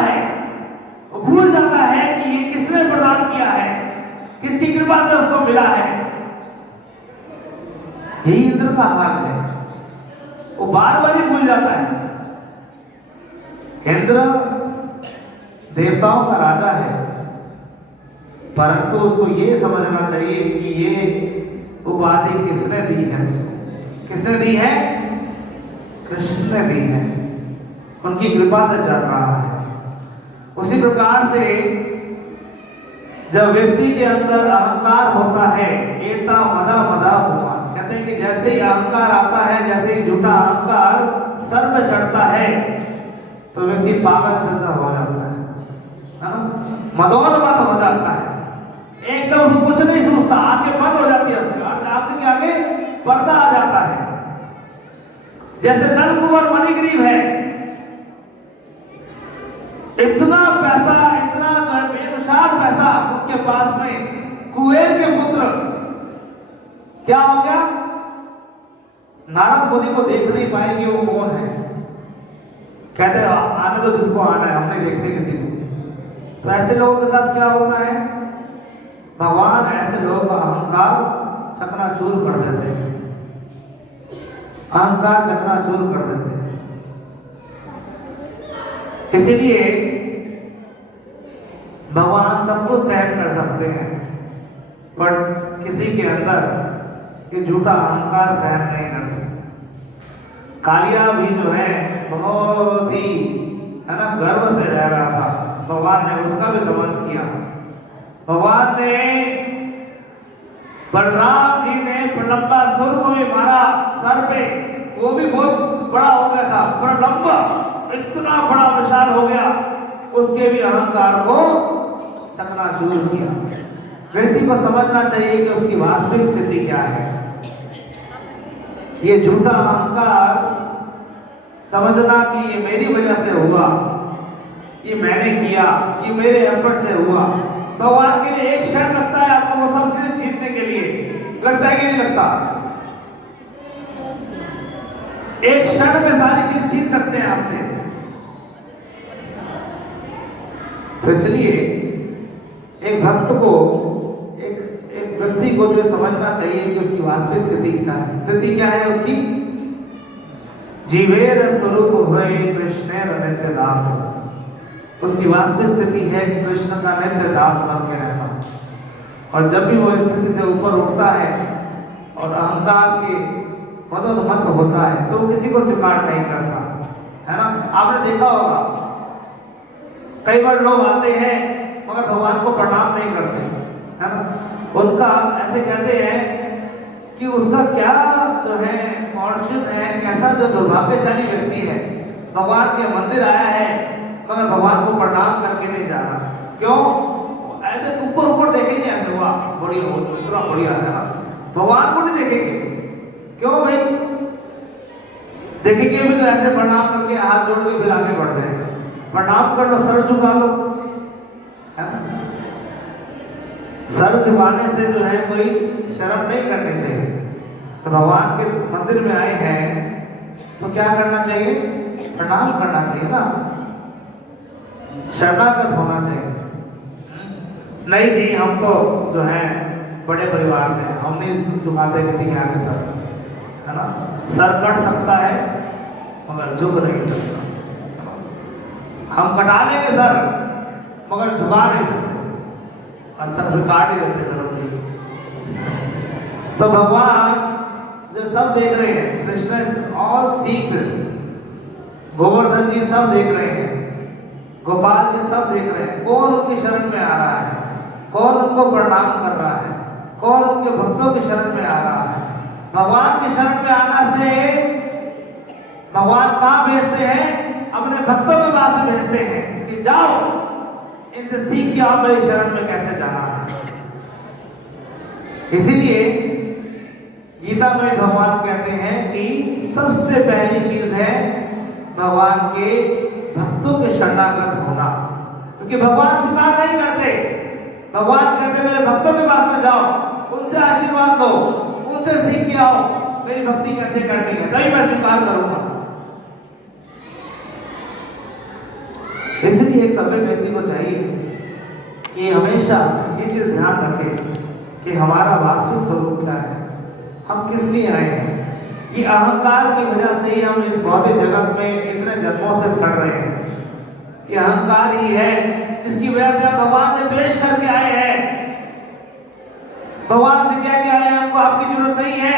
है कि ये किसने प्रदान किया है, किसकी कृपा से उसको मिला है। यही इंद्र का हाल है, वो बार बार ही भूल जाता है। इंद्र देवताओं का राजा है, परंतु उसको ये समझना चाहिए कि ये उपाधि किसने दी है, उसको किसने दी है? कृष्ण ने दी है, उनकी कृपा से चल रहा है। उसी प्रकार से जब व्यक्ति के अंदर अहंकार होता है, एता मदा मदा हुआ, कहते हैं कि जैसे ही अहंकार आता है, जैसे ही झूठा अहंकार सर में चढ़ता है तो व्यक्ति पागल जैसा हो जाता है ना, मदोन्मत्त हो जाता है, एकदम उसको कुछ नहीं सोचता, आंखें बंद हो जाती है, उसकी आंखें के आगे पर्दा आ जाता है। जैसे नलकुंवर मणिग्रीव है, इतना पैसा, इतना जो है बेमिसाल पैसा उनके पास में, कुबेर के पुत्र, क्या हो गया? नारद मुनि को देख नहीं पाए कि वो कौन है, कहते आने दो जिसको आना है, हम नहीं देखते किसी को। तो ऐसे लोगों के साथ क्या होता है? भगवान ऐसे लोगों का अहंकार चकनाचूर कर देते हैं, अहंकार चकनाचूर कर देते हैं। इसीलिए भगवान सबको सहन कर सकते हैं, पर किसी के अंदर ये झूठा अहंकार सहन नहीं करते। कालिया भी जो है बहुत ही, है ना, गर्व से रह रहा था, भगवान ने उसका भी दमन किया। भगवान ने, बलराम जी ने प्रलंबासुर को भी मारा सर पे, वो भी बहुत बड़ा हो गया था, प्रलंबा इतना बड़ा विशाल हो गया, उसके भी अहंकार को चकनाचूर किया। व्यक्ति को समझना चाहिए कि उसकी वास्तविक स्थिति क्या है। ये झूठा अहंकार समझना कि ये मेरी वजह से हुआ, ये मैंने किया, ये मेरे एफर्ट से हुआ। भगवान के लिए एक क्षण लगता है आपको वो सब चीजें जीतने के लिए, लगता है कि नहीं लगता? एक क्षण में सारी चीज जीत सकते हैं आपसे। तो इसलिए एक भक्त को, एक व्यक्ति को जो समझना चाहिए कि उसकी वास्तविक स्थिति क्या है। स्थिति क्या है उसकी? जीवेर स्वरूप हुए कृष्ण नित्य दास। उसकी वास्तविक स्थिति है कि कृष्ण का नित्य दास बन के रहना। और जब भी वो स्थिति से ऊपर उठता है और अहंकार के मदोन्मत्त होता है तो किसी को स्वीकार नहीं करता, है ना। आपने देखा होगा कई बार लोग आते हैं मगर भगवान को प्रणाम नहीं करते, है ना। उनका ऐसे कहते हैं कि उसका क्या जो है फॉर्चून है, कैसा जो दुर्भाग्यशाली व्यक्ति है, भगवान के मंदिर आया है मगर भगवान को प्रणाम करके नहीं जा रहा। क्यों? ऐसे ऊपर ऊपर देखेंगे ऐसे हुआ बढ़िया हो इतना बढ़िया है ना, भगवान को नहीं देखेंगे। क्यों भाई? देखेंगे भी तो ऐसे प्रणाम करके हाथ जोड़ के फिर आगे बढ़ जाएंगे। प्रणाम कर लो, सर झुका लो, है ना? सर झुकाने से जो है कोई शर्म नहीं करनी चाहिए। तो भगवान के मंदिर में आए हैं तो क्या करना चाहिए? प्रणाम करना चाहिए ना, शरणागत होना चाहिए। नहीं जी हम तो जो है बड़े परिवार से, हम नहीं झुकाते किसी के आगे सर, है ना? सर कट सकता है मगर झुक नहीं सकता। हम कटा लेंगे सर मगर झुका नहीं सकते। अच्छा फिर काट ही देते चलो ठीक। तो भगवान जो सब देख रहे हैं, Krishna is all seeing this, Govardhan ji सब देख रहे हैं, गोपाल जी सब देख रहे हैं। कौन उनकी शरण में आ रहा है, कौन उनको प्रणाम कर रहा है, कौन उनके भक्तों की शरण में आ रहा है। भगवान की शरण में आना से भगवान कहाँ भेजते हैं? अपने भक्तों के पास भेजते हैं कि जाओ इनसे सीख के आओ मेरी शरण में कैसे जाना है। इसीलिए गीता में भगवान कहते हैं कि सबसे पहली चीज है भगवान के भक्तों के शरणागत होना, क्योंकि भगवान स्वीकार नहीं करते। भगवान कहते मेरे भक्तों के पास में जाओ, उनसे आशीर्वाद लो, उनसे सीख के आओ मेरी भक्ति कैसे करनी है, तभी मैं स्वीकार करूंगा। इसलिए एक सभ्य व्यक्ति को चाहिए कि हमेशा ये चीज ध्यान रखे कि हमारा वास्तविक स्वरूप क्या है, हम किस लिए आए हैं। ये अहंकार की वजह से ही हम इस भौतिक जगत में इतने जन्मों से सड़ रहे हैं। ये अहंकार ही है जिसकी वजह से हम भगवान से द्वेष करके आए हैं, भगवान से कह के आए हैं हमको आपकी जरूरत नहीं है,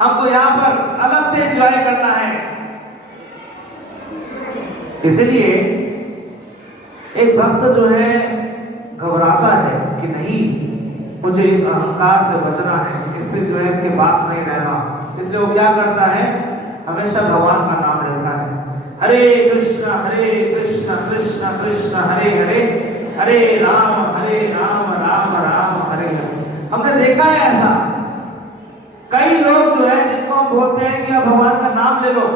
हमको यहाँ पर अलग से एंजॉय करना है। इसलिए एक भक्त जो है घबराता है कि नहीं मुझे इस अहंकार से बचना है, इससे जो है इसके पास नहीं रहना। इसलिए वो क्या करता है? हमेशा भगवान का नाम लेता है, हरे कृष्ण कृष्ण कृष्ण हरे हरे, हरे राम राम राम हरे हरे। हमने देखा है ऐसा कई लोग जो है जिनको हम बोलते हैं कि आप भगवान का नाम ले लो,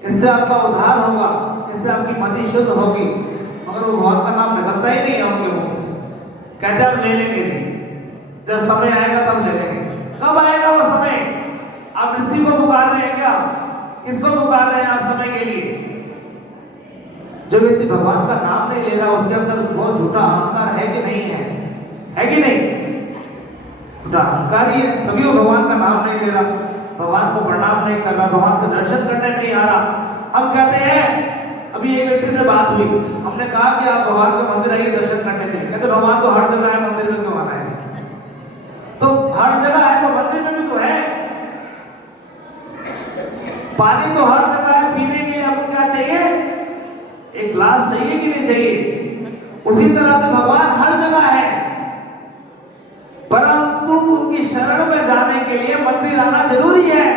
इससे आपका उद्धार होगा, इससे आपकी मति शुद्ध होगी, मगर वो भगवान का नाम निकलता ही नहीं है उनके मुख से। कहते हैं हम ले लेंगे जी, जब समय आएगा तब ले लेंगे। कब आएगा वो समय? आप मृत्यु को पुकार रहे हैं क्या? किसको पुकार रहे हैं आप समय के लिए? जो व्यक्ति भगवान का नाम नहीं ले रहा उसके अंदर बहुत झूठा अहंकार है कि नहीं है? है कि नहीं? झूठा अहंकार ही है, तभी वो भगवान का नाम नहीं ले रहा, भगवान को प्रणाम नहीं कर रहा, भगवान को दर्शन करने नहीं आ रहा। हम कहते हैं, अभी एक व्यक्ति से बात हुई, हमने कहा कि आप भगवान के मंदिर आइए दर्शन करने के लिए। कहते भगवान तो हर जगह है, मंदिर में क्यों आना है? तो हर जगह है तो मंदिर में भी तो है। पानी तो हर जगह है, पीने के लिए आपको क्या चाहिए? एक ग्लास चाहिए कि नहीं चाहिए? उसी तरह से भगवान हर जगह है, परंतु उनकी शरण में जाने के लिए मंदिर आना जरूरी है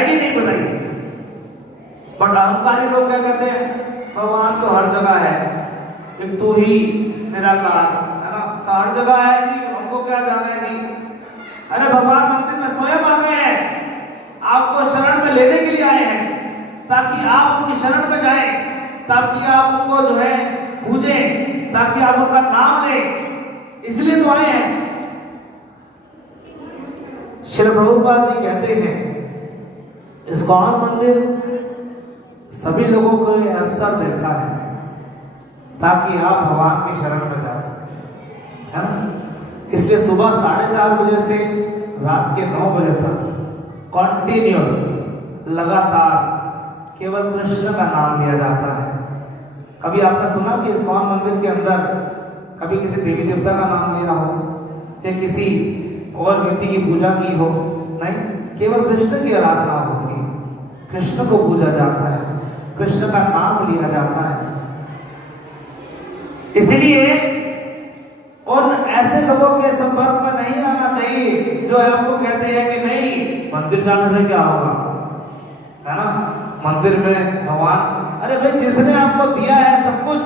कि नहीं? बताइए। बट अहंकारी लोग क्या कहते हैं? भगवान तो हर जगह है, एक तू ही निराकार है ना, हर जगह है जी, हमको क्या जाना है जी? अरे भगवान मंदिर में स्वयं आ गए हैं, आपको शरण में लेने के लिए आए हैं, ताकि आप उनकी शरण में जाएं, ताकि आप उनको जो है पूजें, ताकि आप उनका नाम लें, इसलिए तो आए हैं। श्री प्रभुपाद जी कहते हैं इस्कॉन मंदिर सभी लोगों को ये अवसर देता है ताकि आप भगवान की शरण में जा सकें, है ना? इसलिए सुबह 4:30 बजे से रात के 9 बजे तक कॉन्टिन्यूस लगातार केवल कृष्ण का नाम लिया जाता है। कभी आपने सुना कि इस्कॉन मंदिर के अंदर कभी किसी देवी देवता का नाम लिया हो या किसी और व्यक्ति की पूजा की हो? नहीं, केवल कृष्ण की आराधना होती है, कृष्ण को पूजा जाता है, कृष्ण का नाम लिया जाता है। इसलिए और के संपर्क में नहीं आना चाहिए जो है आपको कहते हैं कि नहीं मंदिर जाने से क्या होगा, है ना, मंदिर में भगवान, अरे भाई जिसने आपको दिया है सब कुछ,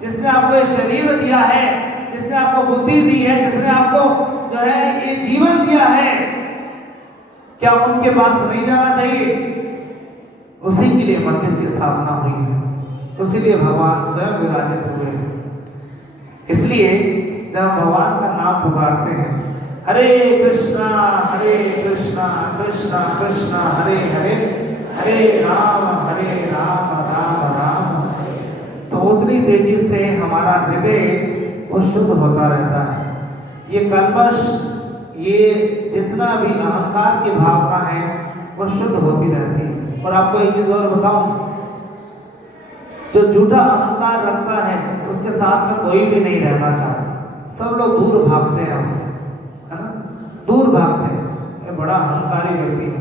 जिसने आपको ये शरीर दिया है, जिसने आपको बुद्धि दी है, जिसने आपको जो है ये जीवन दिया है, क्या उनके पास नहीं जाना चाहिए? उसी के लिए मंदिर की स्थापना हुई है, उसी लिए भगवान स्वयं विराजित हुए हैं। इसलिए जब हम भगवान का नाम पुकारते हैं, हरे कृष्णा कृष्णा कृष्णा हरे हरे, हरे राम राम राम, तो उतनी तेजी से हमारा हृदय वो शुद्ध होता रहता है। ये कल्मश, ये जितना भी अहंकार की भावना है वो शुद्ध होती रहती है। और आपको एक चीज और बताऊं, जो झूठा अहंकार रखता है उसके साथ में कोई भी नहीं रहना चाहता, सब लोग दूर भागते हैं उससे, है ना, दूर भागते हैं। ये बड़ा अहंकारी व्यक्ति है,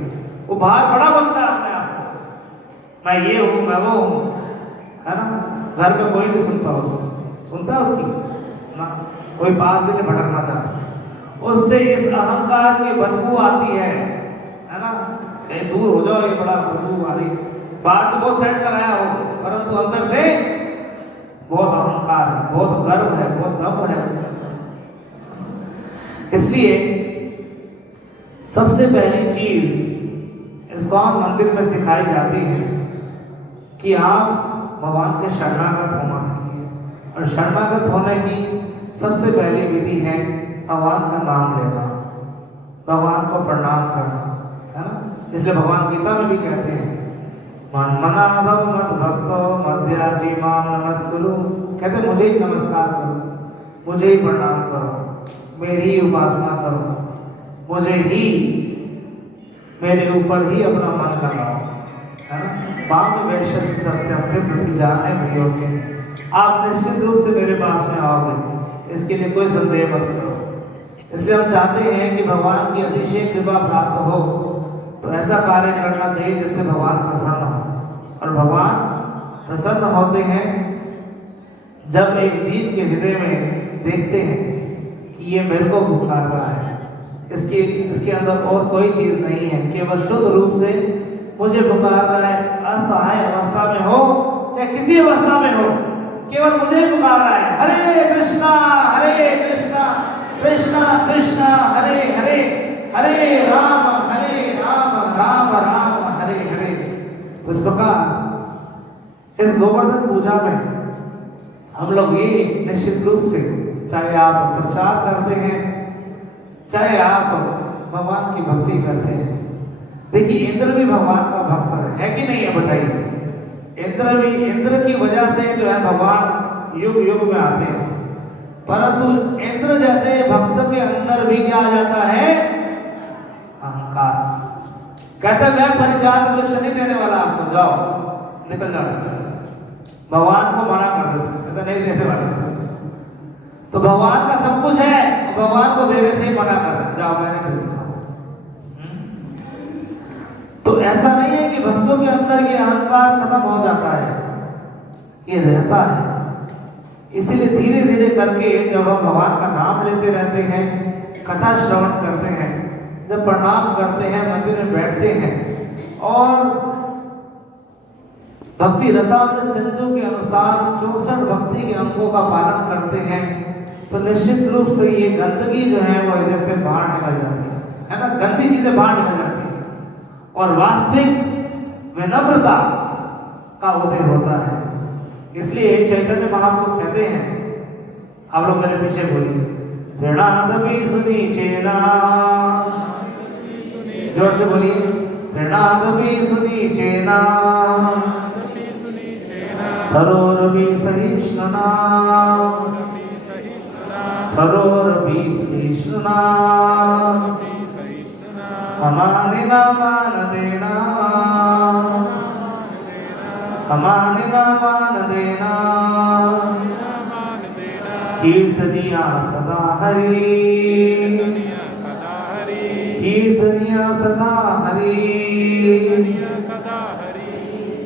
वो बाहर बड़ा बनता है अपने आप को, मैं ये हूं, मैं वो हूं, है ना, घर में कोई नहीं सुनता उसको, सुनता है उसकी ना, कोई पास भी नहीं भटकना चाहता, उससे इस अहंकार की बदबू आती है ना, कहीं दूर हो जाओ, ये बड़ा बदबू आ रही है, बाहर से बहुत सेट लगाया हो परंतु अंदर से बहुत अहंकार है, बहुत गर्व है, बहुत दम है उसके अंदर। इसलिए सबसे पहली चीज इस्कॉन मंदिर में सिखाई जाती है कि आप भगवान के शरणागत होना सीखिए, और शरणागत होने की सबसे पहली विधि है भगवान का नाम लेना, भगवान को प्रणाम करना, है ना। इसलिए भगवान गीता में भी कहते हैं मन मना भव मत भक्तो मध्याजी माम नमस्कुरु, कहते मुझे ही नमस्कार करो, मुझे ही प्रणाम करो, मेरी ही उपासना करो, मुझे ही, मेरे ऊपर ही अपना मन लगाओ, है ना। माम वैश्य सत्यम थे प्रति जानने प्रियो से, आप निश्चित रूप से मेरे पास में आओगे, इसके लिए कोई संदेह मत करो। इसलिए हम चाहते हैं कि भगवान की अतिशय कृपा प्राप्त हो, तो ऐसा कार्य करना चाहिए जिससे भगवान प्रसन्न हो। और भगवान प्रसन्न होते हैं जब एक जीव के हृदय में देखते हैं कि ये मेरे को पुकार रहा है, इसके अंदर और कोई चीज नहीं है, केवल शुद्ध रूप से मुझे पुकार रहा है, असहाय अवस्था में हो चाहे किसी अवस्था में हो, केवल मुझे ही पुकार रहा है, हरे कृष्णा कृष्णा कृष्णा हरे हरे, हरे राम राम राम हरे हरे। उस प्रकार इस गोवर्धन पूजा में हम लोग ये निश्चित रूप से, चाहे आप प्रचार करते हैं, चाहे आप भगवान की भक्ति करते हैं, देखिए इंद्र भी भगवान का भक्त है कि नहीं है, बताइए। इंद्र की वजह से जो है भगवान युग युग में आते हैं, परंतु इंद्र जैसे भक्त के अंदर भी क्या आ जाता है, अहंकार। कहते मैं परिजात वृक्ष नहीं देने वाला आपको, जाओ निकल जाओ, भगवान को मना कर देते, कहते नहीं देने वाला। तो भगवान का सब कुछ है, भगवान को देने से ही मना कर, जाओ मैं नहीं देता। तो ऐसा नहीं है कि भक्तों के अंदर ये अहंकार खत्म हो जाता है, ये रहता है। इसीलिए धीरे धीरे करके जब हम भगवान का नाम लेते रहते हैं, कथा श्रवण करते हैं, जब प्रणाम करते हैं, मंदिर में बैठते हैं और भक्ति रसामृत सिंधु के अनुसार 64 भक्ति के अंगों का पालन करते हैं, तो निश्चित रूप से ये गंदगी जो है वो हृदय से बाहर निकल जाती है ना, गंदी चीजें बाहर निकल जाती है और वास्तविक विनम्रता का उदय होता है। इसलिए चैतन्य महाप्रभु कहते हैं, आप लोग मेरे पीछे बोलिए, प्रणादपि सुनीचेना, जोर से बोलिए, प्रणादपि सुनीचेना धरोरपि सहिष्णुना, धरोरपि सहिष्णुना अमानिना मानदेना, अमानिना मानदेना कीर्तनिया सदा हरि, कीर्तनिया सदा हरि।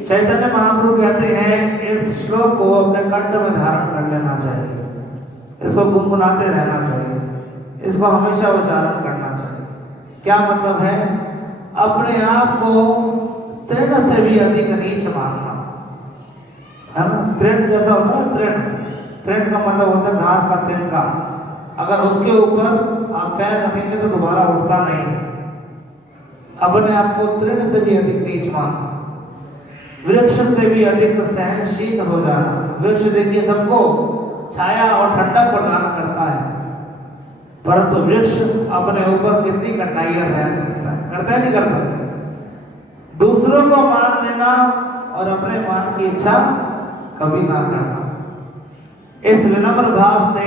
चैतन्य महाप्रभु कहते हैं इस श्लोक को अपने कंठ में धारण कर लेना चाहिए, इसको गुनगुनाते रहना चाहिए, इसको हमेशा उच्चारण करना चाहिए। क्या मतलब है? अपने आप को तृण से भी अधिक नीच मानना, है ना। तृण जैसा होता है, तृण का मतलब होता है घास का तिनका। अगर उसके ऊपर आप पैर रखेंगे तो दोबारा उठता नहीं है। अपने आप को तृण से भी अधिक नीच मानना, वृक्ष से भी अधिक सहनशील हो जाना। वृक्ष देखिए सबको छाया और ठंडक प्रदान करता है, परंतु वृक्ष अपने ऊपर कितनी कठिनाइयां सहन करता है नहीं करता? दूसरों को मान देना और अपने मान की इच्छा कभी ना करना। इस विनम्र भाव से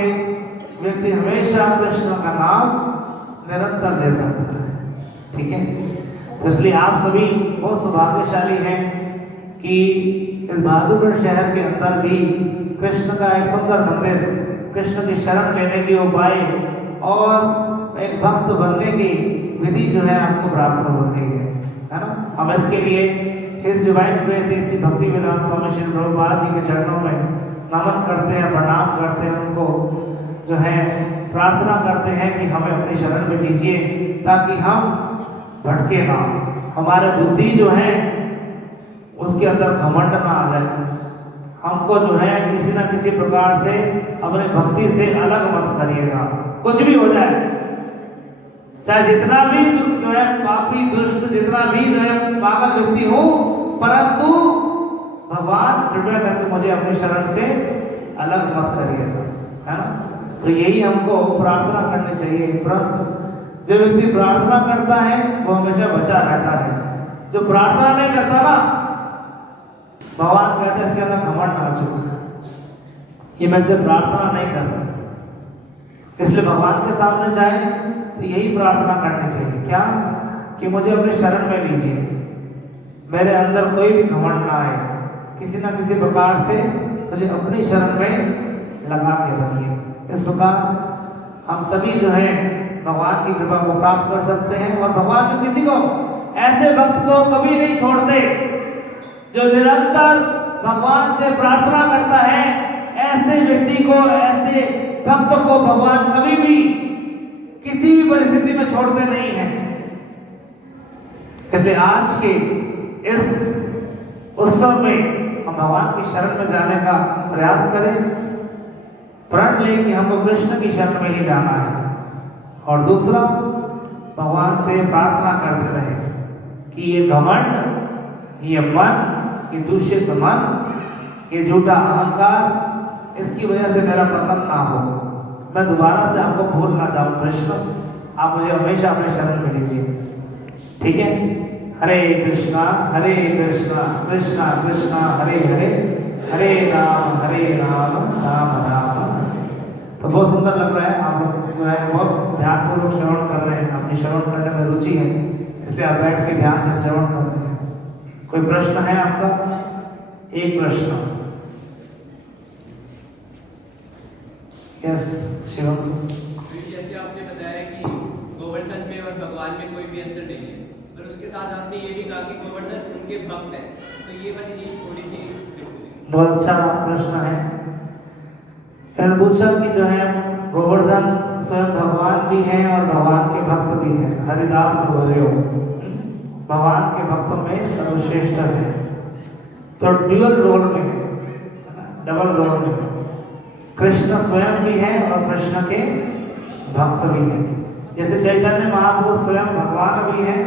व्यक्ति हमेशा कृष्ण का नाम निरंतर ले सकता है। ठीक है, इसलिए आप सभी बहुत सौभाग्यशाली हैं कि इस बहादुरगढ़ शहर के अंदर भी कृष्ण का एक सुंदर मंदिर, कृष्ण की शरण लेने के उपाय और एक भक्त बनने की विधि जो है आपको प्राप्त हो गई है ना। हम इसके लिए हिज डिवाइन ग्रेस इसी भक्ति वेदांत स्वामी श्री प्रभुपाद जी के चरणों में नमन करते हैं, प्रणाम करते हैं, उनको जो है प्रार्थना करते हैं कि हमें अपनी शरण में लीजिए ताकि हम भटके ना, हमारे बुद्धि जो है उसके अंदर घमंड ना आ जाए। हमको जो है किसी ना किसी प्रकार से अपने भक्ति से अलग मत करिएगा, कुछ भी हो जाए, चाहे जितना भी जो है पापी दुष्ट, जितना भी जो है पागल व्यक्ति हो, परंतु भगवान कृपया करके मुझे अपनी शरण से अलग मत करिएगा, है ना। तो यही हमको प्रार्थना करनी चाहिए। परंतु जो व्यक्ति प्रार्थना करता है वो हमेशा बचा रहता है, जो प्रार्थना नहीं करता ना, भगवान कहते हैं इसके अंदर घमंड आ चुका है, ये मेरे से प्रार्थना नहीं कर रहा। इसलिए भगवान के सामने जाए तो यही प्रार्थना करनी चाहिए, क्या कि मुझे अपनी शरण में लीजिए, मेरे अंदर कोई भी घमंड ना आए, किसी ना किसी प्रकार से मुझे अपनी शरण में लगा के रखिए। इस प्रकार हम सभी जो है भगवान की कृपा को प्राप्त कर सकते हैं। और भगवान जो किसी को ऐसे भक्त को कभी नहीं छोड़ते जो निरंतर भगवान से प्रार्थना करता है, ऐसे व्यक्ति को, ऐसे भक्त को भगवान कभी भी किसी भी परिस्थिति में छोड़ते नहीं हैं। इसलिए आज के इस उत्सव में हम भगवान की शरण में जाने का प्रयास करें, प्रण लें कि हमको कृष्ण की शरण में ही जाना है। और दूसरा, भगवान से प्रार्थना करते रहें कि ये घमंड, ये मन, ये दूषित मन, ये झूठा अहंकार, इसकी वजह से मेरा पतन ना हो, मैं दोबारा से आपको भूल ना जाऊं। कृष्ण, आप मुझे हमेशा अपने शरण में लीजिए। ठीक है, हरे कृष्णा कृष्णा कृष्णा हरे हरे, हरे राम राम राम। तो बहुत सुंदर लग रहा है, आप लोग जो है बहुत ध्यानपूर्वक श्रवण कर रहे हैं, अपनी श्रवण करने में रुचि है, इसलिए आप बैठ के ध्यान से श्रवण कर रहे हैं। कोई प्रश्न है आपका? एक प्रश्न। यस शिवम। जैसे आपने बताया कि गोवर्धन में और भगवान में कोई भी अंतर नहीं है, और उसके साथ आपने ये भी कहा कि गोवर्धन उनके भक्त हैं, तो ये वाली चीज थोड़ी सी बहुत अच्छा प्रश्न है। इन्होंने पूछा कि जो है गोवर्धन स्वयं भगवान भी हैं और भगवान के भक्त भी हैं। हरिदास वर्यो भगवान के भक्तों में सर्वश्रेष्ठ है, तो ड्यूअल रोल में है, डबल रोल में है। कृष्ण स्वयं भी है और कृष्ण के भक्त भी हैं। जैसे चैतन्य महाप्रभु स्वयं भगवान भी हैं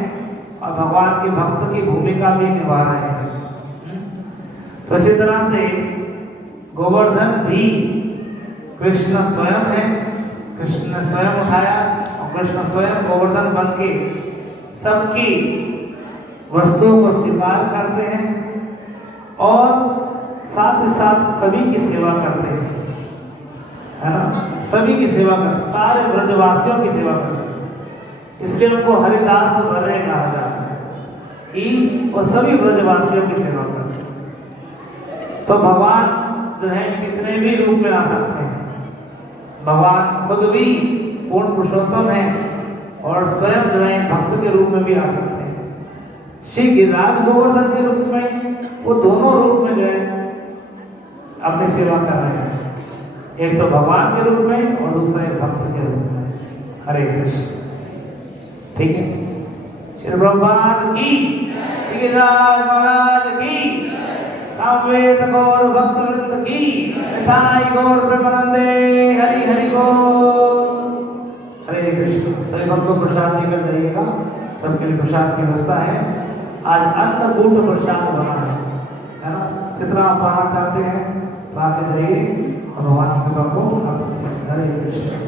और भगवान के भक्त की भूमिका भी निभा रहे हैं। तो इसी तरह से गोवर्धन भी कृष्ण स्वयं है, कृष्ण ने स्वयं उठाया और कृष्ण स्वयं गोवर्धन बन के सबकी वस्तुओं को स्वीकार करते हैं और साथ ही साथ सभी की सेवा करते हैं, है ना। सभी की सेवा करते, सारे ब्रजवासियों की सेवा करते हैं। इसलिए उनको हरिदास वर्य कहा जाता है कि वो सभी ब्रजवासियों की सेवा करते हैं। तो भगवान जो है कितने भी रूप में आ सकते हैं। भगवान खुद भी पूर्ण पुरुषोत्तम है और स्वयं जो है भक्त के रूप में भी आ सकते हैं। श्री गिरिराज गोवर्धन के रूप में, वो दोनों रूप में जो है अपनी सेवा कर रहे हैं, एक तो भगवान के रूप में और दूसरा एक भक्त के रूप में, हरे कृष्ण। ठीक है, श्री प्रभुपाद की, गिरिराज महाराज की, सामवेद गौर भक्तवृंद की, निताई गौर प्रेमानंदे, हरि हरि बोल। हरे कृष्ण। सभी भक्तों को प्रसाद लेकर जाइएगा, सबके लिए प्रसाद की व्यवस्था है। आज अन्नकूट प्रसाद बना है ना। जितना आप पाना चाहते हैं तो आके जाइए और भगवान की कृपा को। हरे कृष्ण।